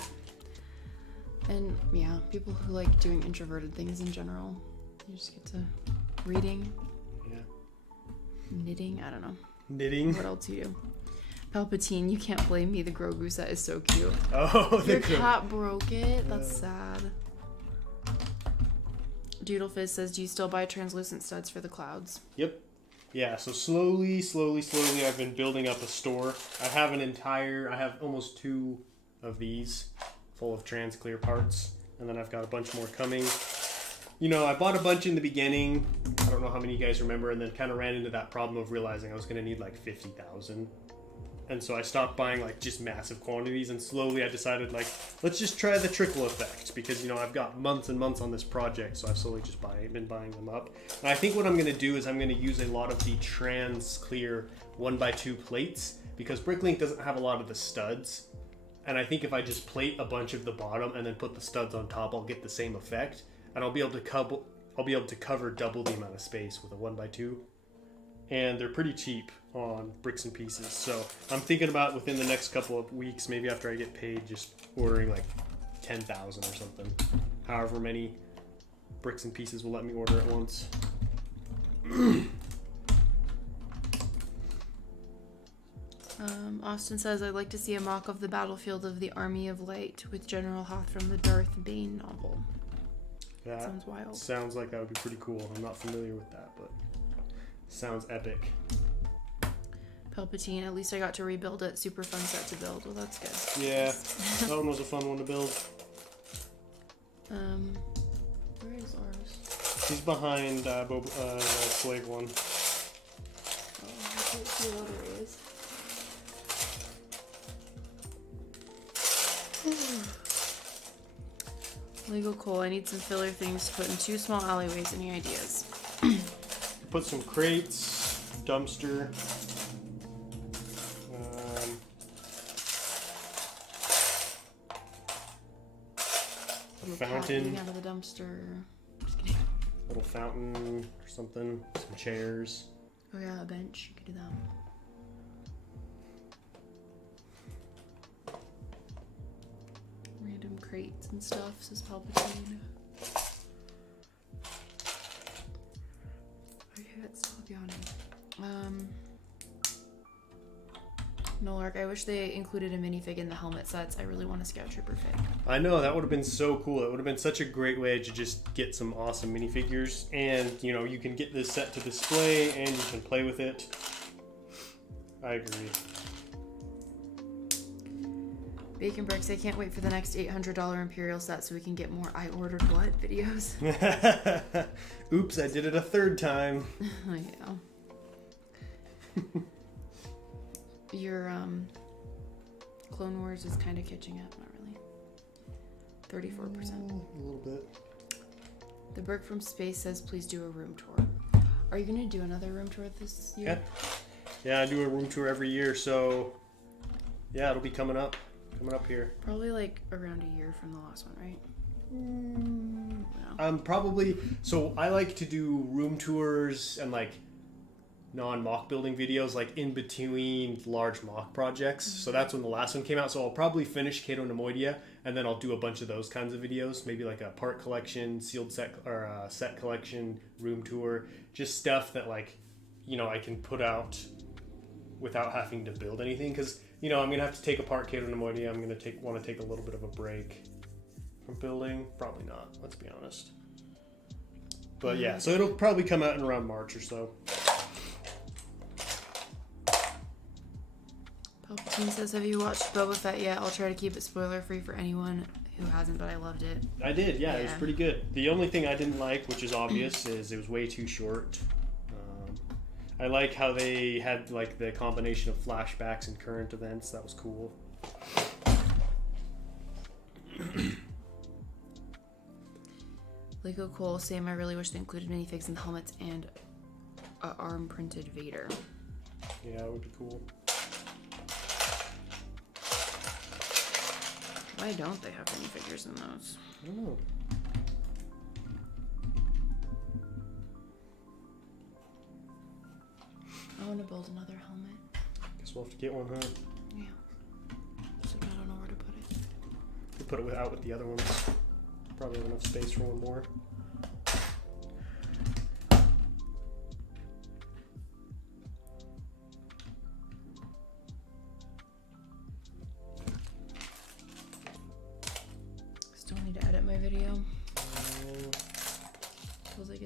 And yeah, people who like doing introverted things in general. You just get to reading. Yeah. Knitting, I don't know. Knitting. What else you do? Palpatine, you can't blame me. The Grogu set is so cute. Oh, Your cat broke it? That's sad. Doodle Fizz says, do you still buy translucent studs for the clouds? Yep. Yeah, so slowly, I've been building up a store. I have almost 2 of these full of trans clear parts. And then I've got a bunch more coming. You know, I bought a bunch in the beginning. I don't know how many of you guys remember, and then kind of ran into that problem of realizing I was going to need like 50,000. And so I stopped buying like just massive quantities, and slowly I decided like, let's just try the trickle effect, because you know I've got months and months on this project, so I've slowly just been buying them up. And I think what I'm gonna do is I'm gonna use a lot of the trans clear 1x2 plates, because Bricklink doesn't have a lot of the studs, and I think if I just plate a bunch of the bottom and then put the studs on top, I'll get the same effect, and I'll be able to cover double the amount of space with a 1x2. And they're pretty cheap on Bricks and Pieces. So I'm thinking about within the next couple of weeks, maybe after I get paid, just ordering like 10,000 or something. However many Bricks and Pieces will let me order at once. Austin says, I'd like to see a mock of the battlefield of the Army of Light with General Hoth from the Darth Bane novel. That sounds wild. Sounds like that would be pretty cool. I'm not familiar with that, but sounds epic. Palpatine, at least I got to rebuild it. Super fun set to build. Well, that's good. Yeah, that one was a fun one to build. Where is ours? He's behind the slave one. Oh, I can't see what it is. Legal Cole, I need some filler things to put in 2 small alleyways. Any ideas? Put some crates, dumpster. Fountain. Out of the dumpster. Just kidding. Little fountain or something. Some chairs. Oh yeah, a bench. You could do that. Random crates and stuff, says Palpatine. I can't stop yawning. No, Lark, I wish they included a minifig in the helmet sets. I really want a Scout Trooper fig. I know, that would have been so cool. It would have been such a great way to just get some awesome minifigures. And, you know, you can get this set to display and you can play with it. I agree. Bacon Bricks, I can't wait for the next $800 Imperial set so we can get more I ordered what videos. Oops, I did it a 3rd time. Yeah. Your Clone Wars is kind of catching up, not really. 34%. A little bit. The Burke from Space says, please do a room tour. Are you going to do another room tour this year? Yeah, I do a room tour every year, so yeah, it'll be coming up here. Probably like around a year from the last one, right? No. Probably. So I like to do room tours and like non-mock building videos like in between large mock projects. Mm-hmm. So that's when the last one came out. So I'll probably finish Cato Neimoidia and then I'll do a bunch of those kinds of videos. Maybe like a part collection, sealed set, or a set collection, room tour, just stuff that like, you know, I can put out without having to build anything. Because, you know, I'm going to have to take apart Cato Neimoidia. I'm going to want to take a little bit of a break from building. Probably not, let's be honest. But yeah, so it'll probably come out in around March or so. Palpatine says, have you watched Boba Fett yet? I'll try to keep it spoiler free for anyone who hasn't, but I loved it. I did, yeah, it was pretty good. The only thing I didn't like, which is obvious, is it was way too short. I like how they had like the combination of flashbacks and current events. That was cool. Lego Cole, Sam, I really wish they included minifigs in the helmets and a arm printed Vader. Yeah, it would be cool. Why don't they have minifigures in those? I don't know. I want to build another helmet. Guess we'll have to get one, huh? Yeah. So I don't know where to put it. We'll put it out with the other ones. Probably have enough space for one more.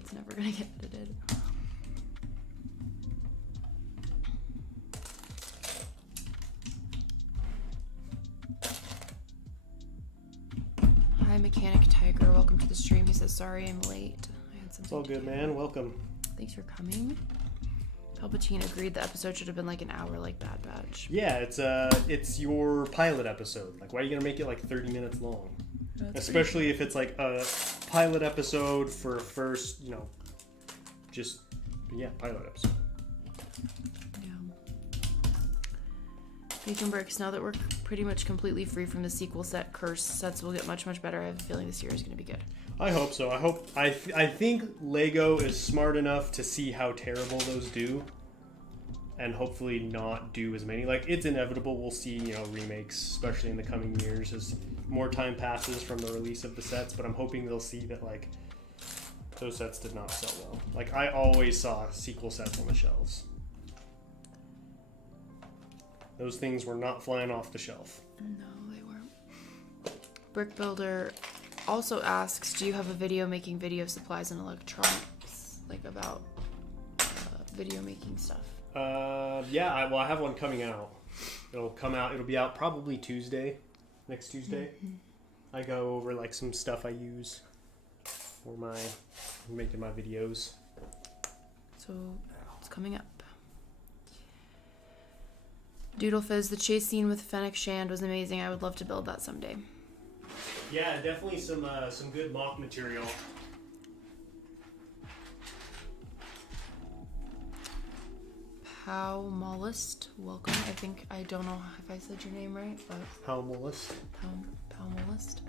it's never gonna get edited. Hi, Mechanic Tiger. Welcome to the stream. He says, sorry I'm late. I had something. It's all good, man. Welcome. Thanks for coming. Palpatine agreed the episode should have been like an hour, like Bad Batch. Yeah, it's your pilot episode. Like, why are you gonna make it like 30 minutes long? That's Especially if it's like a pilot episode for first, just pilot episode. Yeah. Bacon Bricks. Now that we're pretty much completely free from the sequel set curse, sets will get much better. I have a feeling this year is going to be good. I hope so. I think Lego is smart enough to see how terrible those do, and hopefully not do as many. Like, it's inevitable we'll see remakes, especially in the coming years as more time passes from the release of the sets. But I'm hoping they'll see that like those sets did not sell well. Like, I always saw sequel sets on the shelves. Those things were not flying off the shelf. No, they weren't. Brick Builder also asks, do you have a video making video supplies and electronics? Like about video making stuff? Yeah, I have one coming out. It'll be out probably next Tuesday. Mm-hmm. I go over like some stuff I use for making my videos. So it's coming up. Doodle Fizz, the chase scene with Fennec Shand was amazing. I would love to build that someday. Yeah, definitely some good mock material. Pow Mollist, welcome. I don't know if I said your name right, but Pow Mollist. Pow Mollist.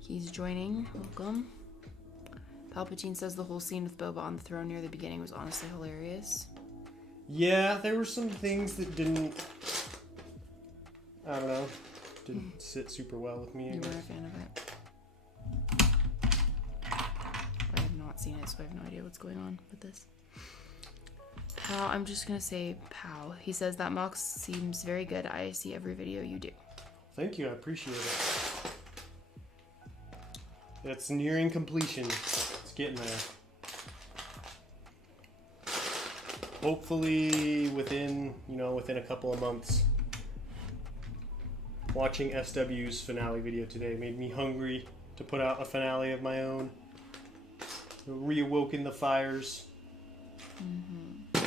He's joining. Welcome. Palpatine says the whole scene with Boba on the throne near the beginning was honestly hilarious. Yeah, there were some things that didn't sit super well with me. You were a fan of it. I have not seen it, so I have no idea what's going on with this. Pow, I'm just gonna say Pow. He says that mock seems very good. I see every video you do. Thank you, I appreciate it. It's nearing completion. It's getting there. Hopefully within a couple of months. Watching SW's finale video today made me hungry to put out a finale of my own. Reawoken the fires. Mm-hmm.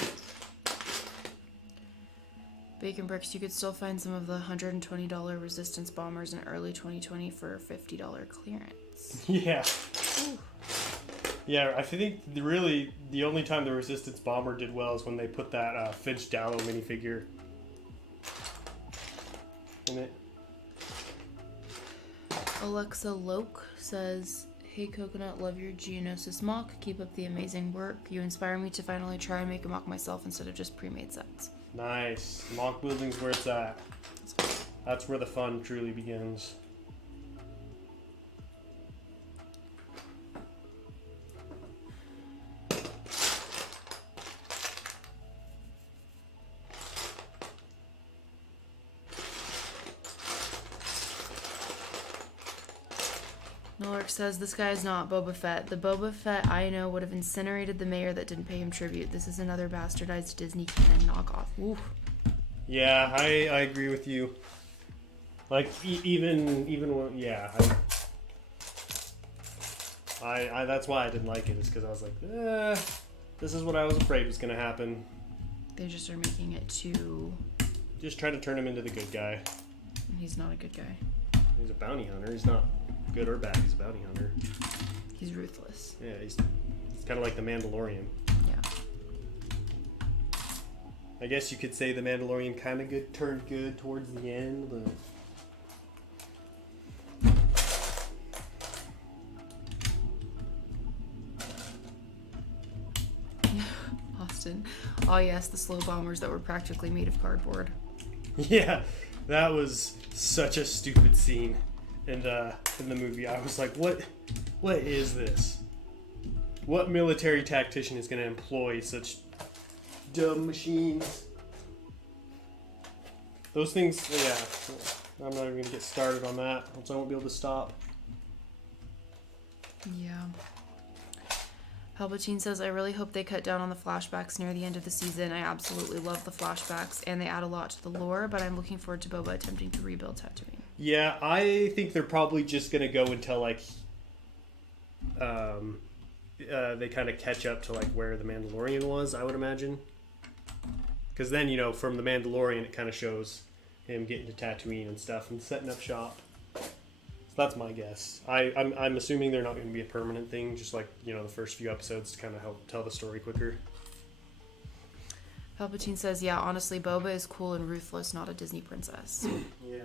Bacon Bricks, you could still find some of the $120 Resistance bombers in early 2020 for $50 clearance. Yeah. Ooh. Yeah, I think the only time the Resistance bomber did well is when they put that Finch Dallow minifigure in it. Alexa Loke says, hey Coconut, love your Geonosis mock. Keep up the amazing work. You inspire me to finally try and make a mock myself instead of just pre-made sets. Nice. Mock building's where it's at. That's where the fun truly begins. Nolark says, this guy is not Boba Fett. The Boba Fett I know would have incinerated the mayor that didn't pay him tribute. This is another bastardized Disney canon knockoff. Oof. Yeah, I agree with you. Like, even when, yeah. I that's why I didn't like it, is because I was like, this is what I was afraid was going to happen. They just are making it too... Just trying to turn him into the good guy. He's not a good guy. He's a bounty hunter. He's not good or bad. He's a bounty hunter. He's ruthless. Yeah, he's kind of like the Mandalorian. Yeah. I guess you could say the Mandalorian kind of turned good towards the end, but... Austin. Oh yes, the slow bombers that were practically made of cardboard. Yeah, that was such a stupid scene in the movie. I was like, what is this? What military tactician is going to employ such dumb machines? Those things, yeah. I'm not even going to get started on that, else I won't be able to stop. Yeah. Palpatine says, I really hope they cut down on the flashbacks near the end of the season. I absolutely love the flashbacks, and they add a lot to the lore, but I'm looking forward to Boba attempting to rebuild Tatooine. Yeah, I think they're probably just going to go until, like, they kind of catch up to, like, where the Mandalorian was, I would imagine. Because then, you know, from the Mandalorian, it kind of shows him getting to Tatooine and stuff and setting up shop. So that's my guess. I'm assuming they're not going to be a permanent thing, just like, you know, the first few episodes to kind of help tell the story quicker. Palpatine says, yeah, honestly, Boba is cool and ruthless, not a Disney princess. Yeah.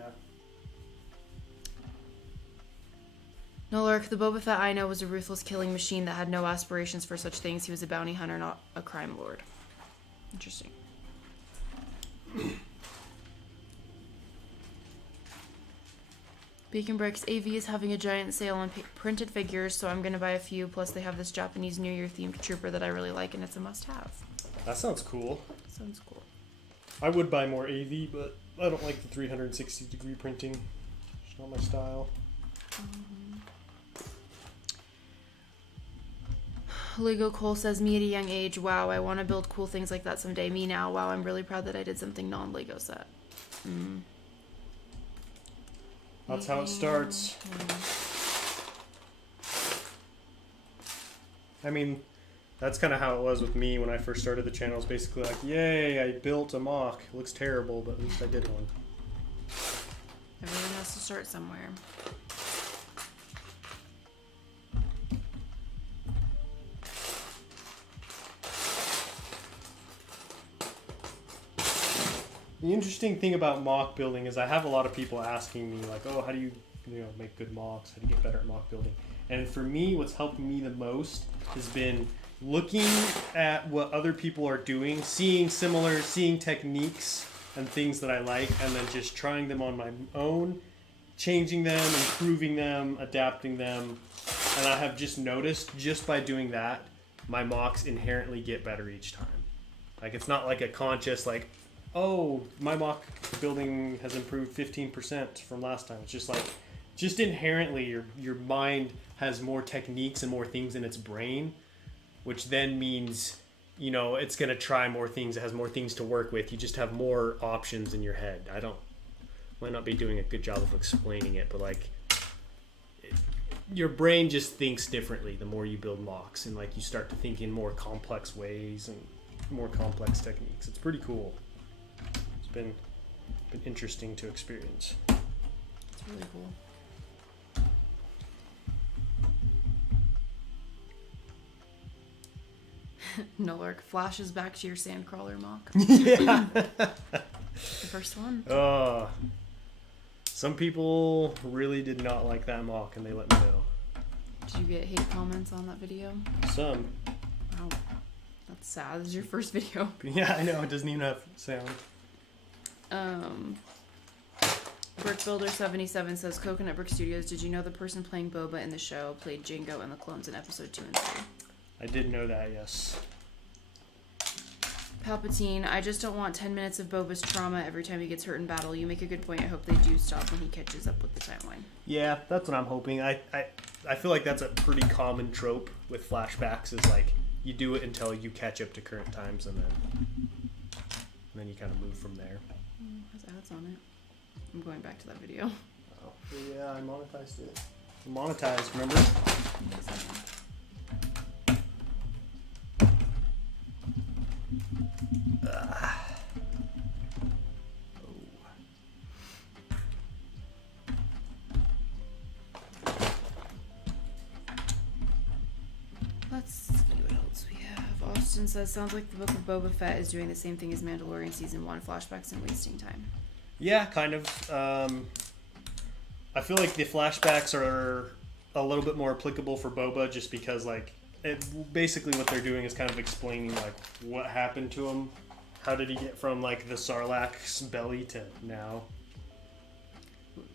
No, Lurk, the Boba Fett I know was a ruthless killing machine that had no aspirations for such things. He was a bounty hunter, not a crime lord. Interesting. Beacon Bricks AV is having a giant sale on printed figures, so I'm going to buy a few. Plus, they have this Japanese New Year themed trooper that I really like, and it's a must-have. That sounds cool. Sounds cool. I would buy more AV, but I don't like the 360-degree printing. It's not my style. Lego Cole says, me at a young age, wow, I want to build cool things like that someday. Me now, wow, I'm really proud that I did something non-Lego set. That's how it starts. I mean, that's kind of how it was with me when I first started the channel. It was basically like, yay, I built a mock. It looks terrible, but at least I did one. Everyone has to start somewhere. The interesting thing about mock building is I have a lot of people asking me, like, oh, how do you make good mocks? How do you get better at mock building? And for me, what's helped me the most has been looking at what other people are doing, seeing techniques and things that I like, and then just trying them on my own, changing them, improving them, adapting them. And I have just noticed, just by doing that, my mocks inherently get better each time. Like, it's not like a conscious, like, oh, my mock building has improved 15% from last time. It's just like, just inherently, your mind has more techniques and more things in its brain, which then means, you know, it's going to try more things. It has more things to work with. You just have more options in your head. Might not be doing a good job of explaining it, but like, your brain just thinks differently the more you build mocks, and like you start to think in more complex ways and more complex techniques. It's pretty cool. It's been interesting to experience. It's really cool. No, Lurk, flashes back to your Sandcrawler mock. Yeah. The first one. Some people really did not like that mock, and they let me know. Did you get hate comments on that video? Some. Wow. That's sad. This is your first video. Yeah, I know. It doesn't even have sound. Brickbuilder77 says, Coconut Brick Studios, did you know the person playing Boba in the show played Jango and the clones in episode 2 and 3? I did know that, yes. Palpatine, I just don't want 10 minutes of Boba's trauma every time he gets hurt in battle. You make a good point. I hope they do stop when he catches up with the timeline. Yeah, that's what I'm hoping. I feel like that's a pretty common trope with flashbacks, is like you do it until you catch up to current times, and then you kind of move from there. Has ads on it. I'm going back to that video. Oh, yeah, I monetized it. Monetized, remember? Let's see what else we have. Austin says, sounds like the Book of Boba Fett is doing the same thing as Mandalorian Season 1, flashbacks and wasting time. Yeah, kind of. I feel like the flashbacks are a little bit more applicable for Boba, just because, like, basically what they're doing is kind of explaining, like, what happened to him. How did he get from, like, the Sarlacc's belly to now?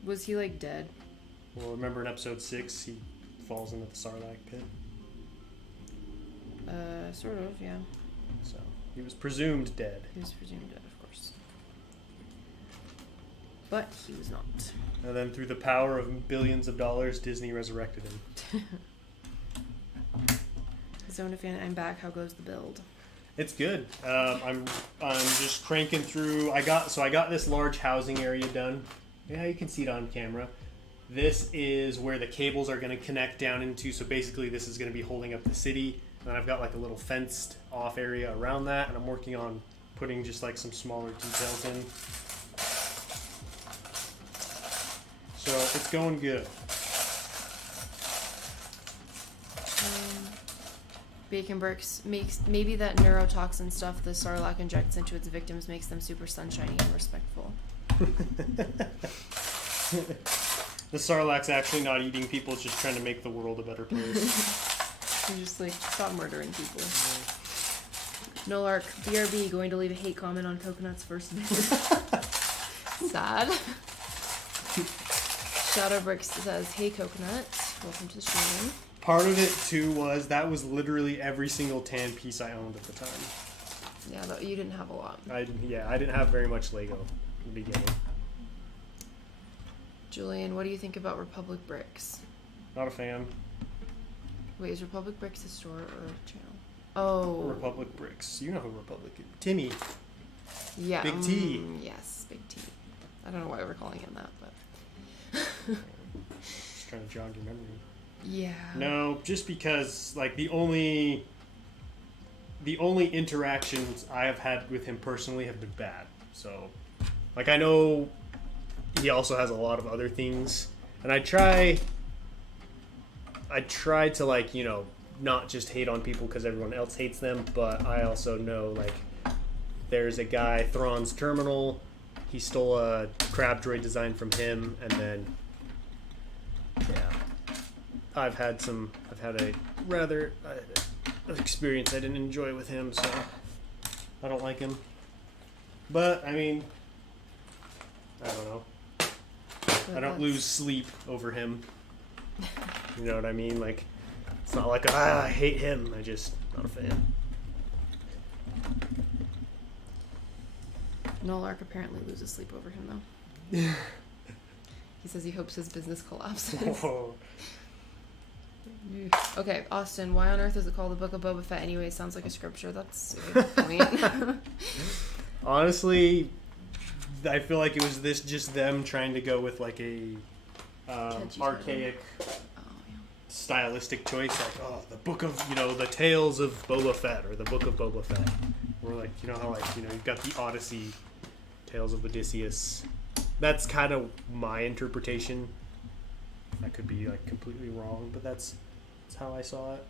Was he, like, dead? Well, remember in episode 6, he falls into the Sarlacc pit? Sort of, yeah. So, he was presumed dead. He was presumed dead, of course. But he was not. And then through the power of billions of dollars, Disney resurrected him. Zona fan, I'm back. How goes the build? It's good. I'm just cranking through. I got this large housing area done. Yeah, you can see it on camera. This is where the cables are going to connect down into. So basically, this is going to be holding up the city. And I've got like a little fenced off area around that, and I'm working on putting just like some smaller details in. So it's going good. Bacon Bricks makes maybe that neurotoxin stuff the Sarlacc injects into its victims makes them super sunshiny and respectful. The Sarlacc's actually not eating people; it's just trying to make the world a better place. You just like stop murdering people. No Lark, BRB going to leave a hate comment on Coconut's first visit. Sad. Shadow Bricks says, "Hey Coconut, welcome to the stream." Part of it too was literally every single tan piece I owned at the time. Yeah, you didn't have a lot. I didn't have very much Lego in the beginning. Julian, what do you think about Republic Bricks? Not a fan. Wait, is Republic Bricks a store or a channel? Oh. Republic Bricks. You know who Republic is. Timmy. Yeah. Big T. Yes, Big T. I don't know why we're calling him that, but. Just trying to jog your memory. Yeah. No, just because like the only interactions I have had with him personally have been bad. So, like I know he also has a lot of other things, and I try to like, you know, not just hate on people because everyone else hates them, but I also know like there's a guy, Thrawn's Terminal, he stole a crab droid design from him, and then yeah, I've had a rather experience I didn't enjoy with him, so I don't like him. But I mean, I don't know. I don't lose sleep over him. You know what I mean? Like, it's not like, I hate him. I just, not a fan. Nolark apparently loses sleep over him, though. He says he hopes his business collapses. Whoa. Okay, Austin, why on earth is it called the Book of Boba Fett anyway? Sounds like a scripture. That's a good point. Honestly, I feel like it was just them trying to go with like a archaic stylistic choice, like, oh, the book of, you know, the tales of Boba Fett, or the book of Boba Fett. Or like, you know how like, you know, you've got the Odyssey, Tales of Odysseus. That's kind of my interpretation. I could be like completely wrong, but that's how I saw it.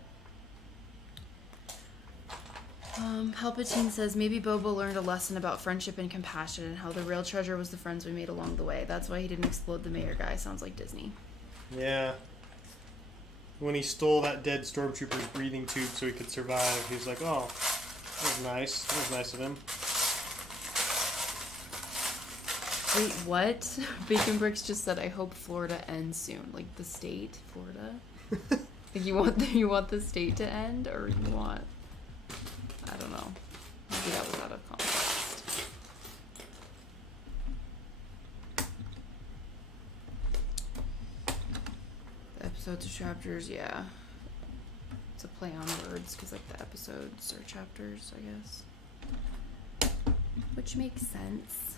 Palpatine says maybe Boba learned a lesson about friendship and compassion and how the real treasure was the friends we made along the way. That's why he didn't explode the mayor guy. Sounds like Disney. Yeah. When he stole that dead stormtrooper's breathing tube so he could survive, he was like, oh, that was nice. That was nice of him. Wait, what? Bacon Bricks just said, I hope Florida ends soon. Like the state, Florida? Like you want the state to end, or you want... I don't know. Maybe that was out of context. The episodes of chapters, yeah. It's a play on words, because like the episodes are chapters, I guess. Which makes sense.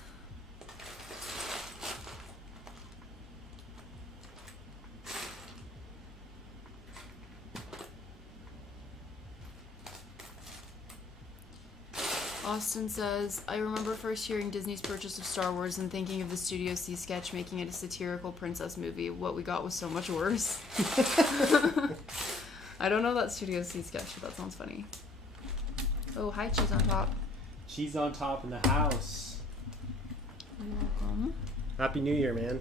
Austin says, I remember first hearing Disney's purchase of Star Wars and thinking of the Studio C sketch making it a satirical princess movie. What we got was so much worse. I don't know that Studio C sketch, but that sounds funny. Oh, hi, Cheese on Top. Cheese on Top in the house. You're welcome. Happy New Year, man.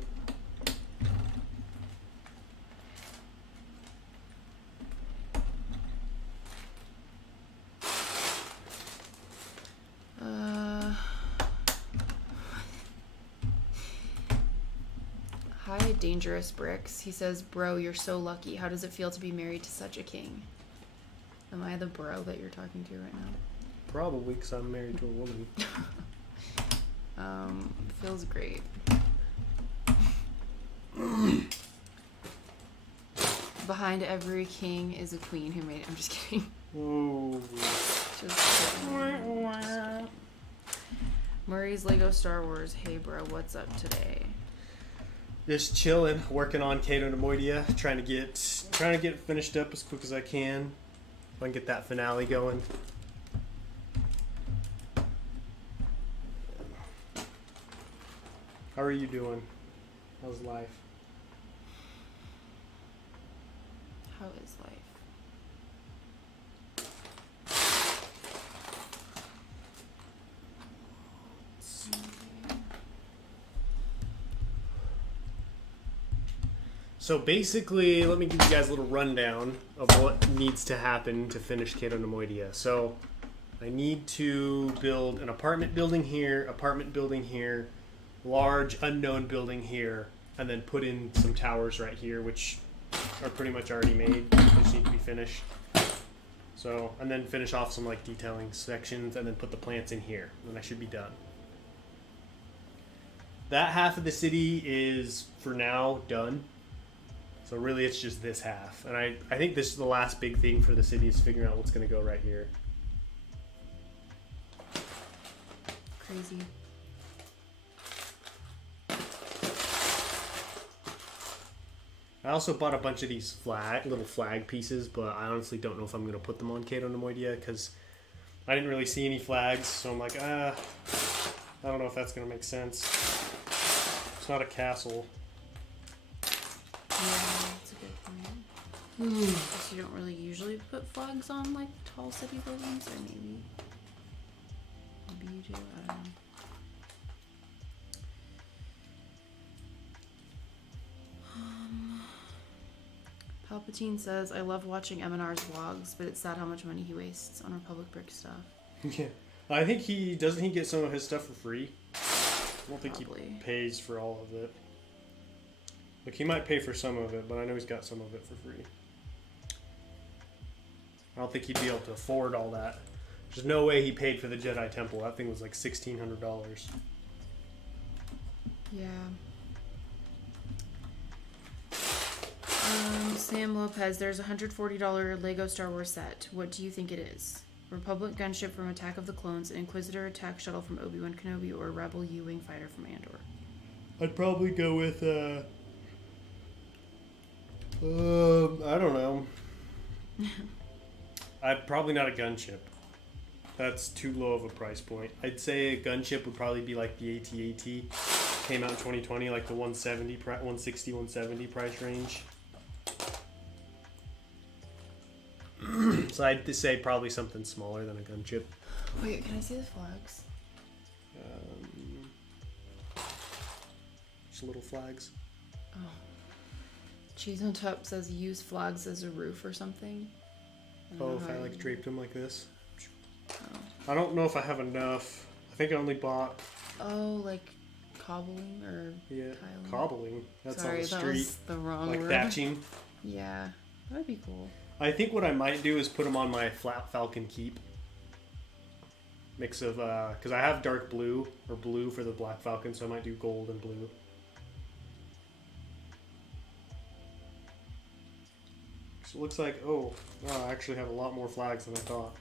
Hi, Dangerous Bricks. He says, bro, you're so lucky. How does it feel to be married to such a king? Am I the bro that you're talking to right now? Probably, because I'm married to a woman. Feels great. Behind every king is a queen who made it. I'm just kidding. Oh. Just kidding. Murray's Lego Star Wars. Hey, bro, what's up today? Just chilling, working on Cato Neimoidia, trying to get finished up as quick as I can. If I can get that finale going. How are you doing? How's life? How is life? So basically, let me give you guys a little rundown of what needs to happen to finish Cato Neimoidia. So I need to build an apartment building here, large unknown building here, and then put in some towers right here, which are pretty much already made. They just need to be finished. So, and then finish off some like detailing sections, and then put the plants in here, and I should be done. That half of the city is for now done. So really, it's just this half, and I think this is the last big thing for the city is figuring out what's going to go right here. Crazy. I also bought a bunch of these little flag pieces, but I honestly don't know if I'm going to put them on Cato Neimoidia because I didn't really see any flags, so I'm like, I don't know if that's going to make sense. It's not a castle. Yeah, that's a good point. Guess you don't really usually put flags on like tall city buildings, or maybe you do. I don't know. Palpatine says, "I love watching M&R's vlogs, but it's sad how much money he wastes on Republic Brick stuff." Yeah, I think he get some of his stuff for free. I don't think Probably. he pays for all of it. Like, he might pay for some of it, but I know he's got some of it for free. I don't think he'd be able to afford all that. There's no way he paid for the Jedi Temple. That thing was like $1,600. Yeah. Sam Lopez, there's a $140 Lego Star Wars set. What do you think it is? Republic gunship from Attack of the Clones, an Inquisitor attack shuttle from Obi-Wan Kenobi, or a Rebel U-Wing fighter from Andor? I'd probably go with, I don't know. I'd probably not a gunship. That's too low of a price point. I'd say a gunship would probably be like the AT-AT. Came out in 2020, like the 160, 170 price range. So I'd say probably something smaller than a gunship. Wait, can I see the flags? Just little flags. Oh. Cheese on Top says use flags as a roof or something. Oh, if I like draped them like this? Oh. I don't know if I have enough. I think I only bought... Oh, like cobbling or tiling? Cobbling. That's Sorry, on the street. that was the wrong like word. thatching. Yeah, that would be cool. I think what I might do is put them on my flat Falcon Keep. Mix of, because I have dark blue, or blue for the Black Falcon, so I might do gold and blue. So it looks like, I actually have a lot more flags than I thought.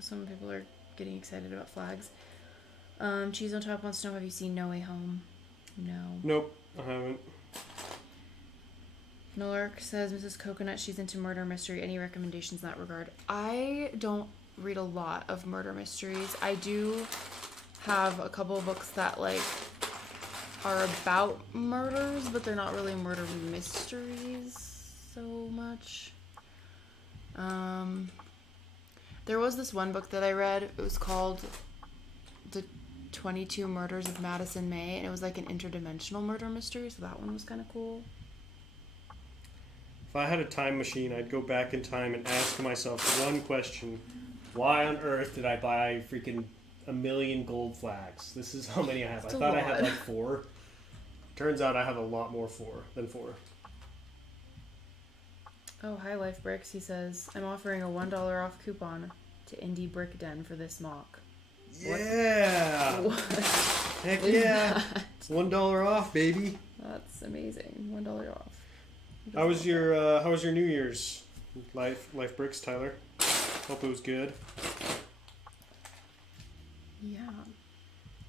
Some people are getting excited about flags. Cheese on Top wants to know, have you seen No Way Home? No. Nope, I haven't. Nolark says, Mrs. Coconut, she's into murder mystery. Any recommendations in that regard? I don't read a lot of murder mysteries. I do have a couple of books that, like, are about murders, but they're not really murder mysteries so much. There was this one book that I read. It was called The 22 Murders of Madison May, and it was like an interdimensional murder mystery, so that one was kind of cool. If I had a time machine, I'd go back in time and ask myself one question. Why on earth did I buy freaking 1,000,000 gold flags? This is how many I have. That's I a thought I lot. had like 4. Turns out I have a lot more than 4. Oh, hi, Life Bricks. He says, I'm offering a $1 off coupon to Indie Brick Den for this mock. Yeah. What? Heck is yeah. that? $1 off, baby. That's amazing. $1 off. How was your New Year's? Life Bricks, Tyler. Hope it was good. Yeah.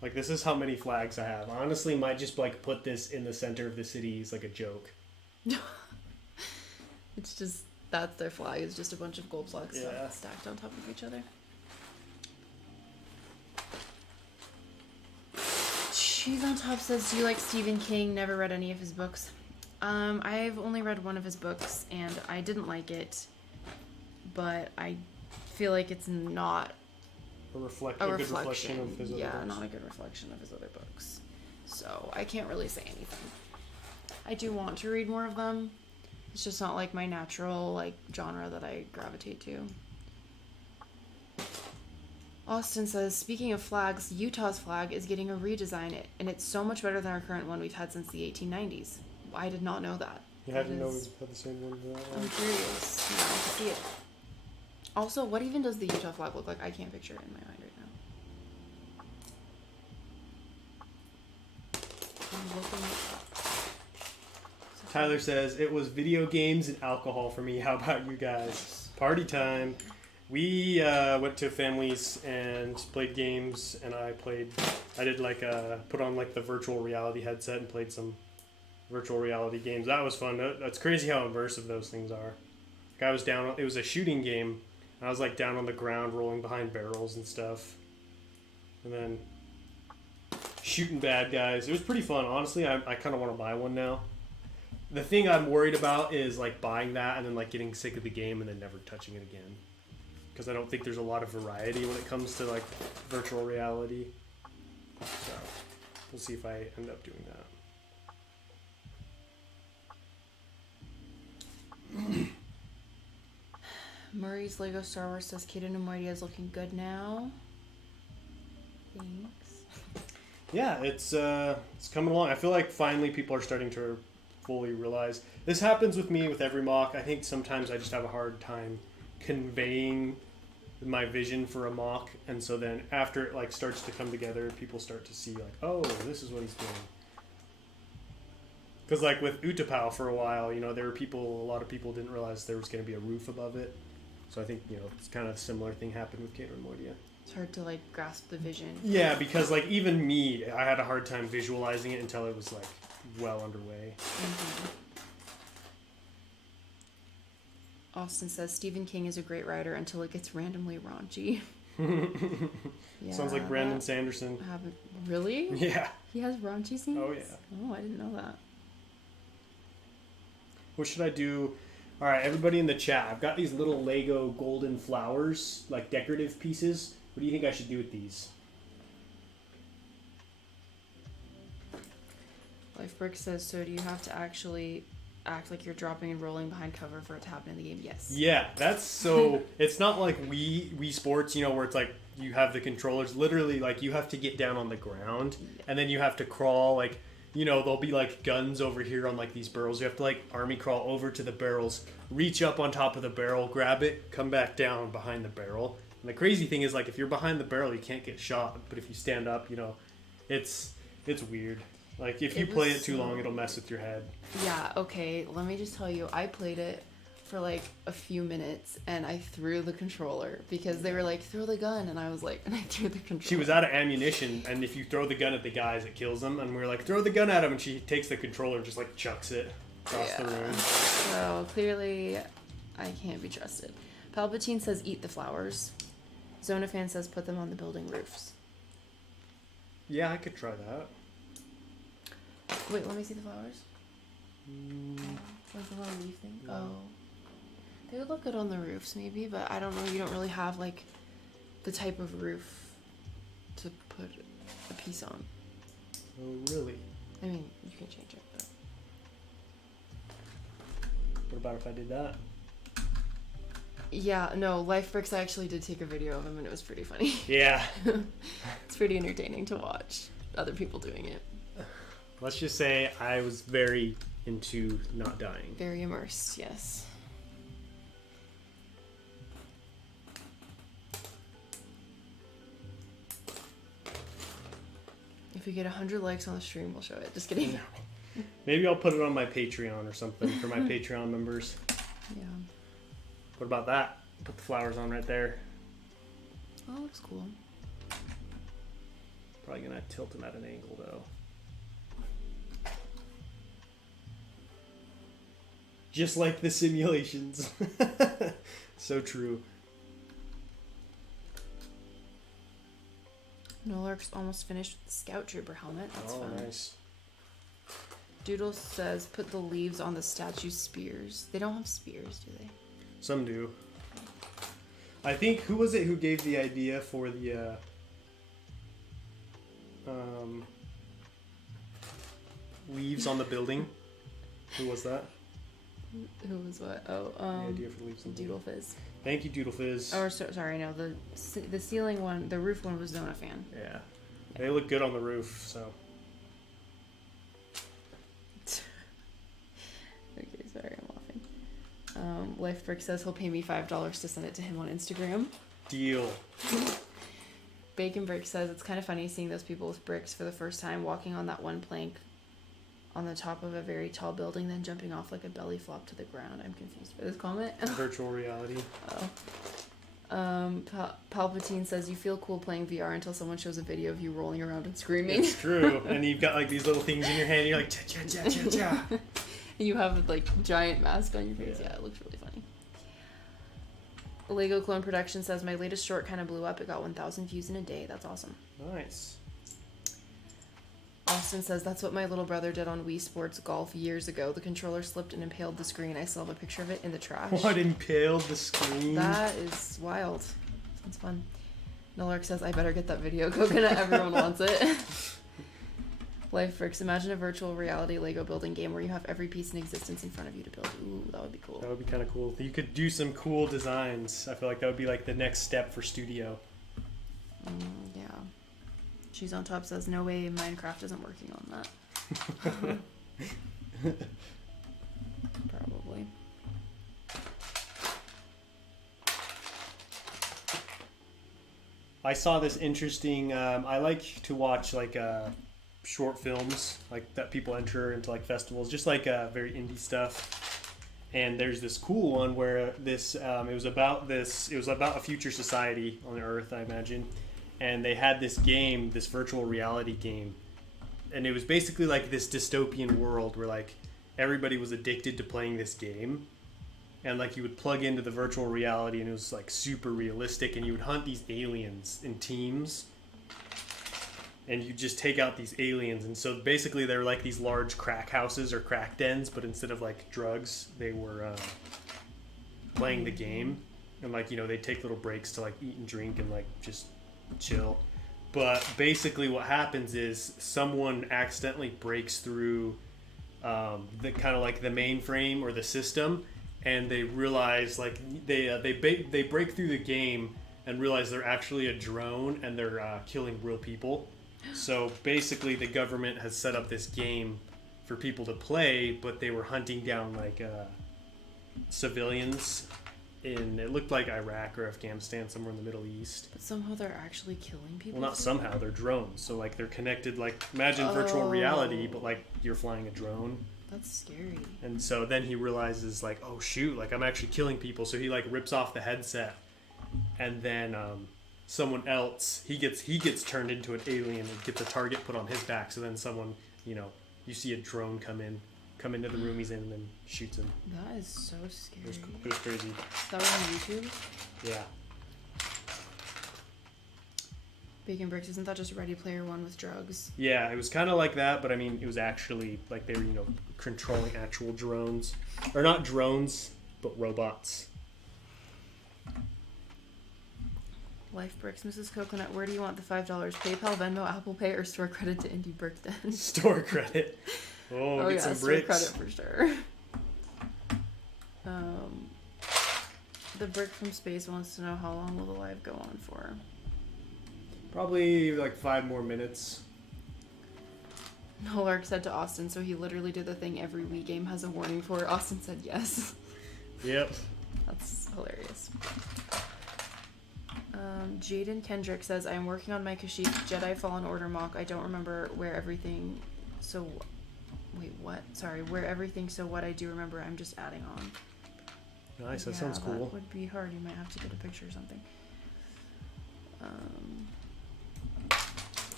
Like, this is how many flags I have. I honestly might just like put this in the center of the city as like a joke. It's just, that's their flag. It's just a bunch of gold flags Yeah. stacked on top of each other. Cheese on Top says, do you like Stephen King? Never read any of his books. I've only read one of his books, and I didn't like it, but I feel like it's not A good reflection of his other books. not a good reflection of his other books. So I can't really say anything. I do want to read more of them. It's just not like my natural like genre that I gravitate to. Austin says, speaking of flags, Utah's flag is getting a redesign, and it's so much better than our current one we've had since the 1890s. I did not know that. You hadn't know we've had the same one for that long? I'm curious now to see it. Also, what even does the Utah flag look like? I can't picture it in my mind right now. I'm looking it up. Tyler says, it was video games and alcohol for me. How about you guys? Party time. We went to families and played games, and I did like put on like the virtual reality headset and played some virtual reality games. That was fun. That's crazy how immersive those things are. Like, I was down, it was a shooting game. I was like down on the ground rolling behind barrels and stuff. And then shooting bad guys. It was pretty fun. Honestly, I kind of want to buy one now. The thing I'm worried about is like buying that and then like getting sick of the game and then never touching it again. Because I don't think there's a lot of variety when it comes to like virtual reality. So we'll see if I end up doing that. Murray's Lego Star Wars says Cato Neimoidia is looking good now. Thanks. Yeah, it's coming along. I feel like finally people are starting to fully realize. This happens with me with every mock. I think sometimes I just have a hard time conveying my vision for a mock, and so then after it like starts to come together, people start to see like, oh, this is what he's doing. Because like with Utapau for a while, you know, a lot of people didn't realize there was going to be a roof above it. So I think, you know, it's kind of a similar thing happened with Cato Neimoidia. It's hard to like grasp the vision. Yeah, because like even me, I had a hard time visualizing it until it was like well underway. Mm-hmm. Austin says Stephen King is a great writer until it gets randomly raunchy. Yeah, Sounds like Brandon Sanderson. Really? Yeah. He has raunchy scenes? Oh, yeah. Oh, I didn't know that. What should I do? All right, everybody in the chat. I've got these little Lego golden flowers, like decorative pieces. What do you think I should do with these? Lifebrick says, so do you have to actually act like you're dropping and rolling behind cover for it to happen in the game? Yes. Yeah, that's so... It's not like Wii Sports, you know, where it's like you have the controllers. Literally, like, you have to get down on the ground, and then you have to crawl, like... You know, there'll be like guns over here on like these barrels. You have to like army crawl over to the barrels, reach up on top of the barrel, grab it, come back down behind the barrel. And the crazy thing is, like, if you're behind the barrel, you can't get shot. But if you stand up, you know, it's weird. Like, if you play it too long, it'll mess with your head. Yeah, okay. Let me just tell you, I played it for like a few minutes and I threw the controller because they were like, throw the gun, and I was like, and I threw the controller. She was out of ammunition, and if you throw the gun at the guys, it kills them. And we were like, throw the gun at him, and she takes the controller and just like chucks it across the room. So clearly, I can't be trusted. Palpatine says eat the flowers. Zonafan says put them on the building roofs. Yeah, I could try that. Wait, let me see the flowers. Like the little leaf thing? No. Oh. They would look good on the roofs maybe, but I don't know. You don't really have like the type of roof to put a piece on. Oh, really? I mean, you can change it, but... What about if I did that? Yeah, no, Lifebricks, I actually did take a video of him and it was pretty funny. Yeah. It's pretty entertaining to watch other people doing it. Let's just say I was very into not dying. Very immersed, yes. we get 100 likes on the stream, we'll show it. Just kidding. Maybe I'll put it on my Patreon or something for my Patreon members. Yeah. What about that? Put the flowers on right there. Oh, that looks cool. Probably gonna tilt them at an angle though. Just like the simulations. So true. Nolark's almost finished with the Scout Trooper helmet. That's fun. Nice. Doodle says, put the leaves on the statue's spears. They don't have spears, do they? Some do. I think, who was it who gave the idea for the, leaves on the building? Who was that? Who was what? Oh, The idea for the leaves on the building. Doodle Fizz. Thank you, Doodle Fizz. Oh, sorry, no. The ceiling one, the roof one was Zona Fan. Yeah. They look good on the roof, so. Okay, sorry, I'm laughing. Lifebrick says he'll pay me $5 to send it to him on Instagram. Deal. Bacon Brick says it's kind of funny seeing those people with bricks for the first time walking on that one plank on the top of a very tall building, then jumping off like a belly flop to the ground. I'm confused by this comment. Virtual reality. Oh. Palpatine says you feel cool playing VR until someone shows a video of you rolling around and screaming. It's true. And you've got like these little things in your hand, and you're like, cha cha cha cha cha. And you have like giant mask on your face. Yeah, it looks really funny. Lego Clone Production says my latest short kind of blew up. It got 1,000 views in a day. That's awesome. Nice. Austin says that's what my little brother did on Wii Sports Golf years ago. The controller slipped and impaled the screen. I still have a picture of it in the trash. What, impaled the screen? That is wild. Sounds fun. Nolark says I better get that video. Coconut, everyone wants it. Lifebricks, imagine a virtual reality Lego building game where you have every piece in existence in front of you to build. Ooh, that would be cool. That would be kind of cool. You could do some cool designs. I feel like that would be like the next step for studio. Yeah. She's on top says, no way Minecraft isn't working on that. Probably. I saw this interesting, I like to watch like short films like that people enter into like festivals, just like very indie stuff. And there's this cool one where this, it was about a future society on Earth, I imagine. And they had this game, this virtual reality game, and it was basically like this dystopian world where like everybody was addicted to playing this game, and like you would plug into the virtual reality and it was like super realistic, and you would hunt these aliens in teams, and you just take out these aliens. And so basically they're like these large crack houses or crack dens, but instead of like drugs, they were playing the game, and like, you know, they take little breaks to like eat and drink and like just chill. But basically what happens is someone accidentally breaks through the kind of like the mainframe or the system, and they realize like they break through the game and realize they're actually a drone, and they're killing real people. So basically the government has set up this game for people to play, but they were hunting down like civilians in, it looked like Iraq or Afghanistan, somewhere in the Middle East. But somehow they're actually killing people? Well, not somehow, they're drones. So like they're connected, like imagine virtual reality, but like you're flying a drone. That's scary. And so then he realizes like, oh shoot, like I'm actually killing people. So he like rips off the headset, and then someone else, he gets turned into an alien and gets a target put on his back. So then someone, you know, you see a drone come into the room he's in, and then shoots him. That is so scary. It was crazy. That was on YouTube? Yeah. Bacon Bricks, isn't that just Ready Player One with drugs? Yeah, it was kind of like that, but I mean, it was actually like they were, you know, controlling actual drones. Or not drones, but robots. Life Bricks, Mrs. Coconut, where do you want the $5? PayPal, Venmo, Apple Pay, or store credit to Indie Brick Den? Store credit. Oh, get yeah, some store bricks. credit for sure. The Brick from Space wants to know how long will the live go on for? Probably like 5 more minutes. Nolark said to Austin, so he literally did the thing every Wii game has a warning for. Austin said yes. Yep. That's hilarious. Jaden Kendrick says, I'm working on my Kashyyyk Jedi Fallen Order mock. I don't remember where everything... So... Wait, what? Sorry, where everything... So what I do remember, I'm just adding on. Nice, that sounds cool. That would be hard. You might have to get a picture or something.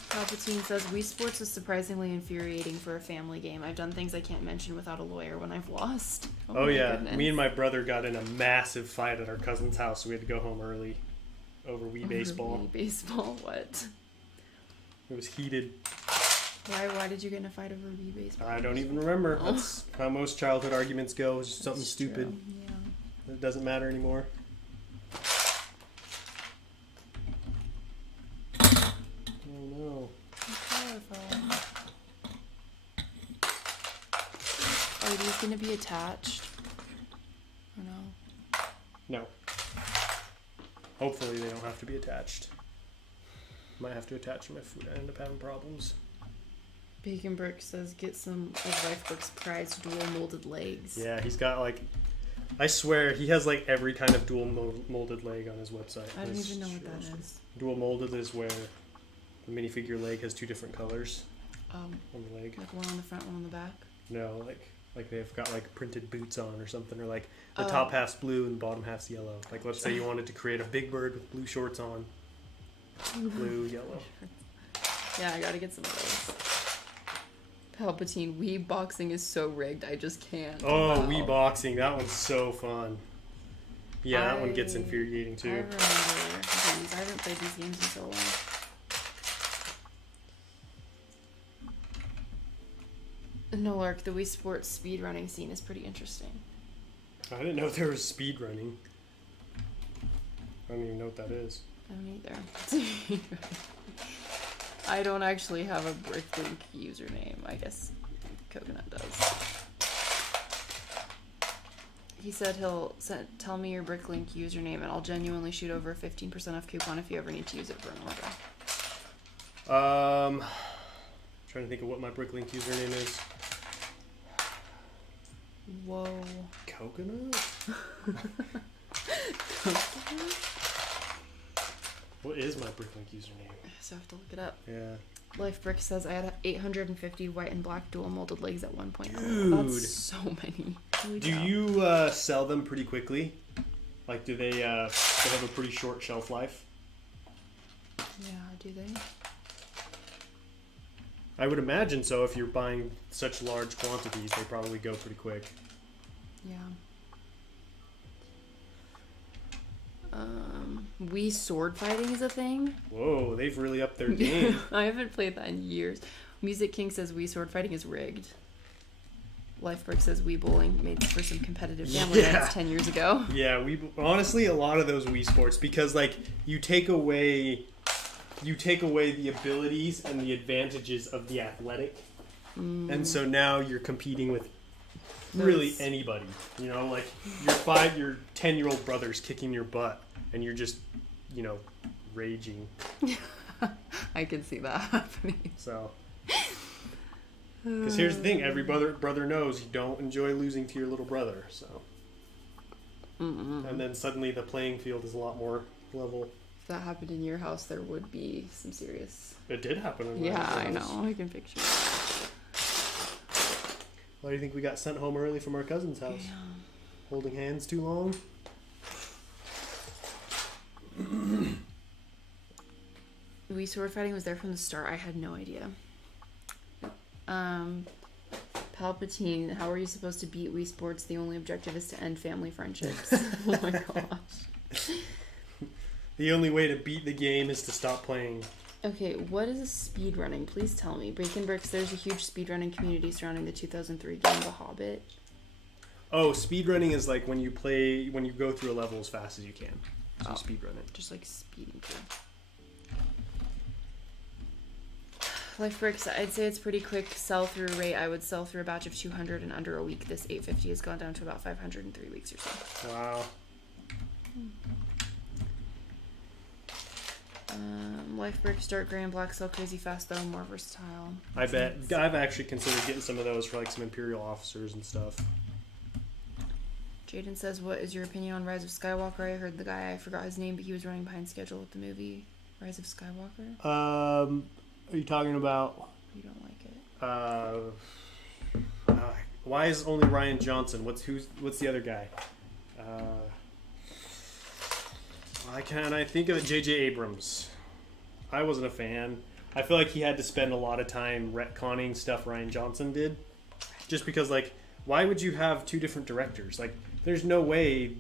Palpatine says, Wii Sports is surprisingly infuriating for a family game. I've done things I can't mention without a lawyer when I've lost. Oh yeah, goodness. Me and my brother got in a massive fight at our cousin's house, so we had to go home early over Wii Baseball. Wii Baseball? What? It was heated. Why did you get in a fight over Wii Baseball? I don't even remember. Oh. That's how most childhood arguments go. It's just something stupid. True. Yeah. It doesn't matter anymore. Are these going to be attached? Or no? No. Hopefully they don't have to be attached. Might have to attach them if we end up having problems. Bacon Brick says get some of Lifebrick's prized dual molded legs. Yeah, he's got like... I swear, he has like every kind of dual molded leg on his website. I don't even know what that is. Dual molded is where the minifigure leg has two different colors on the leg. Like one on the front, one on the back? No, like they've got like printed boots on or something, or like the top half's blue and the bottom half's yellow. Like let's say you wanted to create a big bird with blue shorts on. Blue, yellow. Yeah, I gotta get some of those. Palpatine, Wii boxing is so rigged, I just can't. Oh, wow. Wii boxing, that one's so fun. Yeah, that one gets infuriating too. I remember these. I haven't played these games in so long. No, Lark, the Wii Sports speedrunning scene is pretty interesting. I didn't know there was speedrunning. I don't even know what that is. I don't either. I don't actually have a Bricklink username. I guess Coconut does. He said he'll tell me your Bricklink username and I'll genuinely shoot over a 15% off coupon if you ever need to use it for an order. Trying to think of what my Bricklink username is. Whoa. Coconut? What is my Bricklink username? So I have to look it up. Yeah. Lifebrick says I had 850 white and black dual molded legs at one point. Dude. That's so many. Do you sell them pretty quickly? Like, do they have a pretty short shelf life? Yeah, do they? I would imagine so. If you're buying such large quantities, they probably go pretty quick. Yeah. Wii sword fighting is a thing. Whoa, they've really upped their game. I haven't played that in years. Music King says Wii sword fighting is rigged. Lifebrick says Wii bowling made for some competitive family nights 10 years ago. Yeah, honestly a lot of those Wii sports, because like you take away the abilities and the advantages of the athletic, and so now you're competing with really anybody. You know, like your 10-year-old brother's kicking your butt, and you're just, raging. I can see that happening. So, because here's the thing: every brother knows you don't enjoy losing to your little brother. So, and then suddenly the playing field is a lot more level. If that happened in your house, there would be some serious... It did happen in my house. I know. I can picture it. Why do you think we got sent home early from our cousin's house? Yeah. Holding hands too long? Wii sword fighting was there from the start. I had no idea. Palpatine, how are you supposed to beat Wii Sports? The only objective is to end family friendships. Oh my gosh. The only way to beat the game is to stop playing. Okay, what is speedrunning? Please tell me. Bacon Bricks, there's a huge speedrunning community surrounding the 2003 game The Hobbit. Oh, speedrunning is like when you go through a level as fast as you can. So you speedrun it. Just like speeding through. Lifebricks, I'd say it's pretty quick sell-through rate. I would sell through a batch of 200 in under a week. This 850 has gone down to about 500 in 3 weeks or so. Wow. Lifebricks, dark gray and black sell crazy fast though, more versatile. I bet. I've actually considered getting some of those for like some Imperial officers and stuff. Jaden says, what is your opinion on Rise of Skywalker? I heard the guy, I forgot his name, but he was running behind schedule with the movie Rise of Skywalker. Are you talking about? You don't like it. Why is only Ryan Johnson? What's the other guy? Why can't I think of it? J.J. Abrams. I wasn't a fan. I feel like he had to spend a lot of time retconning stuff Ryan Johnson did. Just because, like, why would you have two different directors? Like, there's no way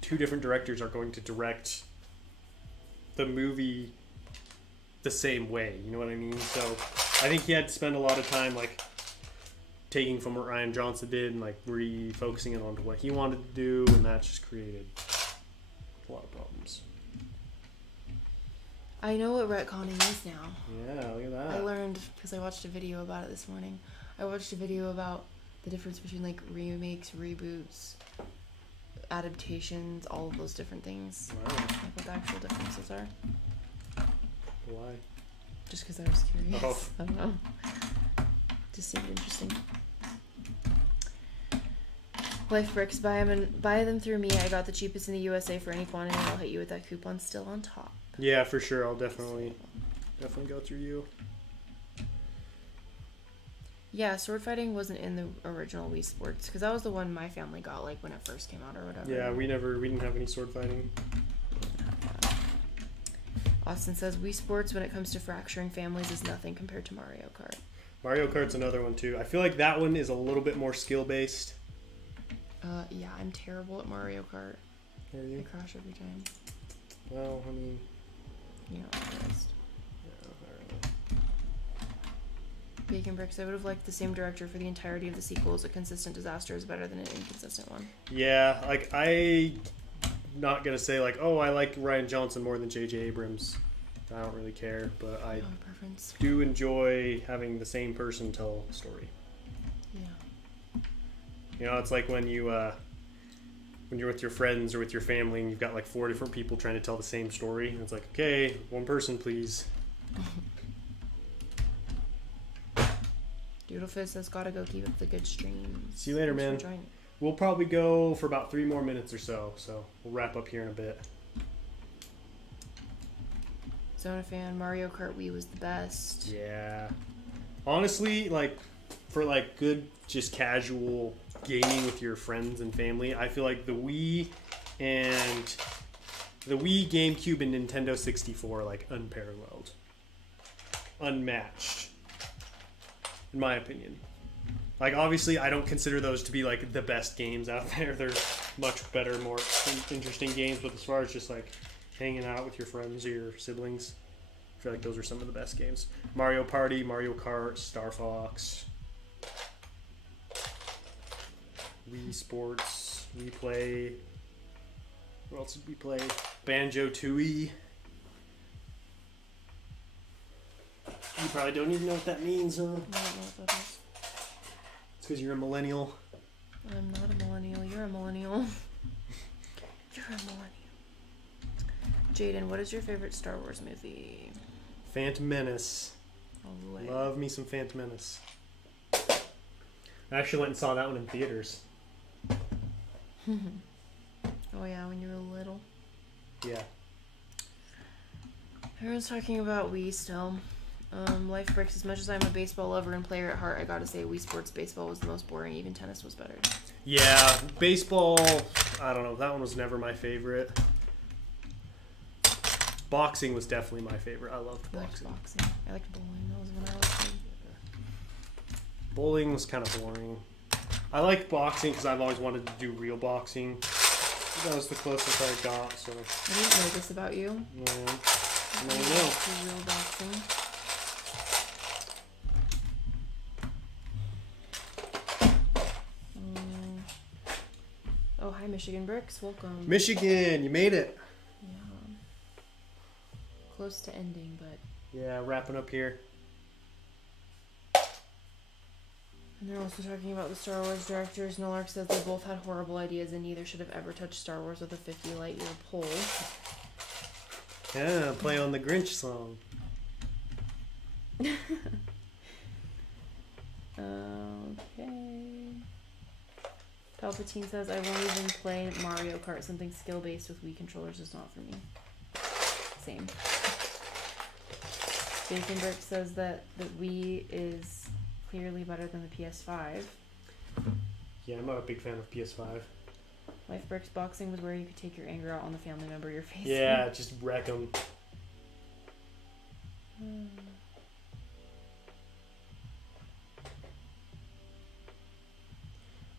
two different directors are going to direct the movie the same way. You know what I mean? So I think he had to spend a lot of time, like, taking from what Ryan Johnson did and, like, refocusing it onto what he wanted to do, and that just created a lot of problems. I know what retconning is now. Yeah, look at that. I learned because I watched a video about it this morning. I watched a video about the difference between, like, remakes, reboots, adaptations, all of those different things. Wow. Like what the actual differences are. Why? Just because I was curious. Oh. I don't know. Just seemed interesting. Life Bricks, buy them through me. I got the cheapest in the USA for any quantity. I'll hit you with that coupon still on top. Yeah, for sure. I'll definitely go through you. Yeah, sword fighting wasn't in the original Wii Sports because that was the one my family got, like, when it first came out or whatever. Yeah, we didn't have any sword fighting. Austin says Wii Sports, when it comes to fracturing families, is nothing compared to Mario Kart. Mario Kart's another one too. I feel like that one is a little bit more skill based. Yeah, I'm terrible at Mario Kart. Are you? I crash every time. Well, I mean, You know, honest. yeah, I don't know. Bacon Bricks, I would have liked the same director for the entirety of the sequels. A consistent disaster is better than an inconsistent one. Yeah, like, I not gonna say like, oh, I like Ryan Johnson more than J.J. Abrams. I don't really care, but I No preference. do enjoy having the same person tell the story. Yeah. You know, it's like when you're with your friends or with your family and you've got like 4 different people trying to tell the same story. And it's like, okay, one person, please. Doodlefist says, gotta go keep up the good streams. See you later, Thanks man. for joining. We'll probably go for about 3 more minutes or so we'll wrap up here in a bit. Zona fan, Mario Kart Wii was the best. Yeah. Honestly, like, for like good, just casual gaming with your friends and family, I feel like the Wii, GameCube, and Nintendo 64 are like unparalleled. Unmatched. In my opinion. Like, obviously, I don't consider those to be like the best games out there. There's much better, more interesting games, but as far as just like hanging out with your friends or your siblings, I feel like those are some of the best games. Mario Party, Mario Kart, Star Fox, Wii Sports, Wii Play. What else did we play? Banjo-Tooie. You probably don't even know what that means, huh? I don't know what that is. It's because you're a millennial. I'm not a millennial. You're a millennial. You're a millennial. Jaden, what is your favorite Star Wars movie? Phantom Menace. All the way. Love me some Phantom Menace. I actually went and saw that one in theaters. Oh yeah, when you were little. Yeah. Everyone's talking about Wii still. Life Breaks, as much as I'm a baseball lover and player at heart, I gotta say Wii Sports baseball was the most boring. Even tennis was better. Yeah, baseball, I don't know. That one was never my favorite. Boxing was definitely my favorite. I loved I liked boxing. boxing. I liked bowling. That was when I was kid. Bowling was kind of boring. I like boxing because I've always wanted to do real boxing. That was the closest I got, so. I didn't know this about you. Yeah. I No, didn't no. do real boxing. Oh, hi, Michigan Bricks. Welcome. Michigan, you made it. Yeah. Close to ending, but. Yeah, wrapping up here. And they're also talking about the Star Wars directors. Nolark says they both had horrible ideas and neither should have ever touched Star Wars with a 50 light year pole. Yeah, play on the Grinch song. Okay. Palpatine says, I won't even play Mario Kart. Something skill-based with Wii controllers is not for me. Same. Bacon Brick says that the Wii is clearly better than the PS5. Yeah, I'm not a big fan of PS5. Life Bricks Boxing was where you could take your anger out on the family member you're facing. Yeah, just wreck them.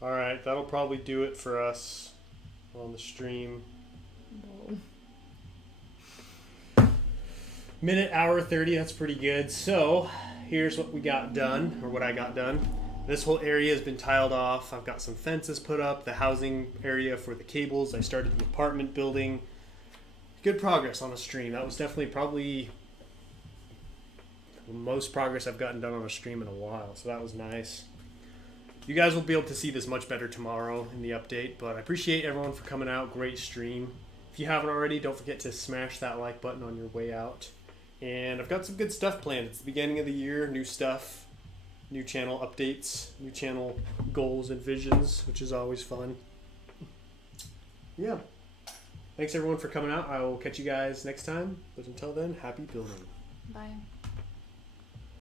Alright, that'll probably do it for us on the stream. Whoa. Minute, hour 30, that's pretty good. So, here's what we got done, or what I got done. This whole area has been tiled off. I've got some fences put up, the housing area for the cables. I started the apartment building. Good progress on a stream. That was definitely probably the most progress I've gotten done on a stream in a while, so that was nice. You guys will be able to see this much better tomorrow in the update, but I appreciate everyone for coming out. Great stream. If you haven't already, don't forget to smash that like button on your way out. And I've got some good stuff planned. It's the beginning of the year, new stuff, new channel updates, new channel goals and visions, which is always fun. Yeah. Thanks everyone for coming out. I will catch you guys next time. But until then, happy building. Bye.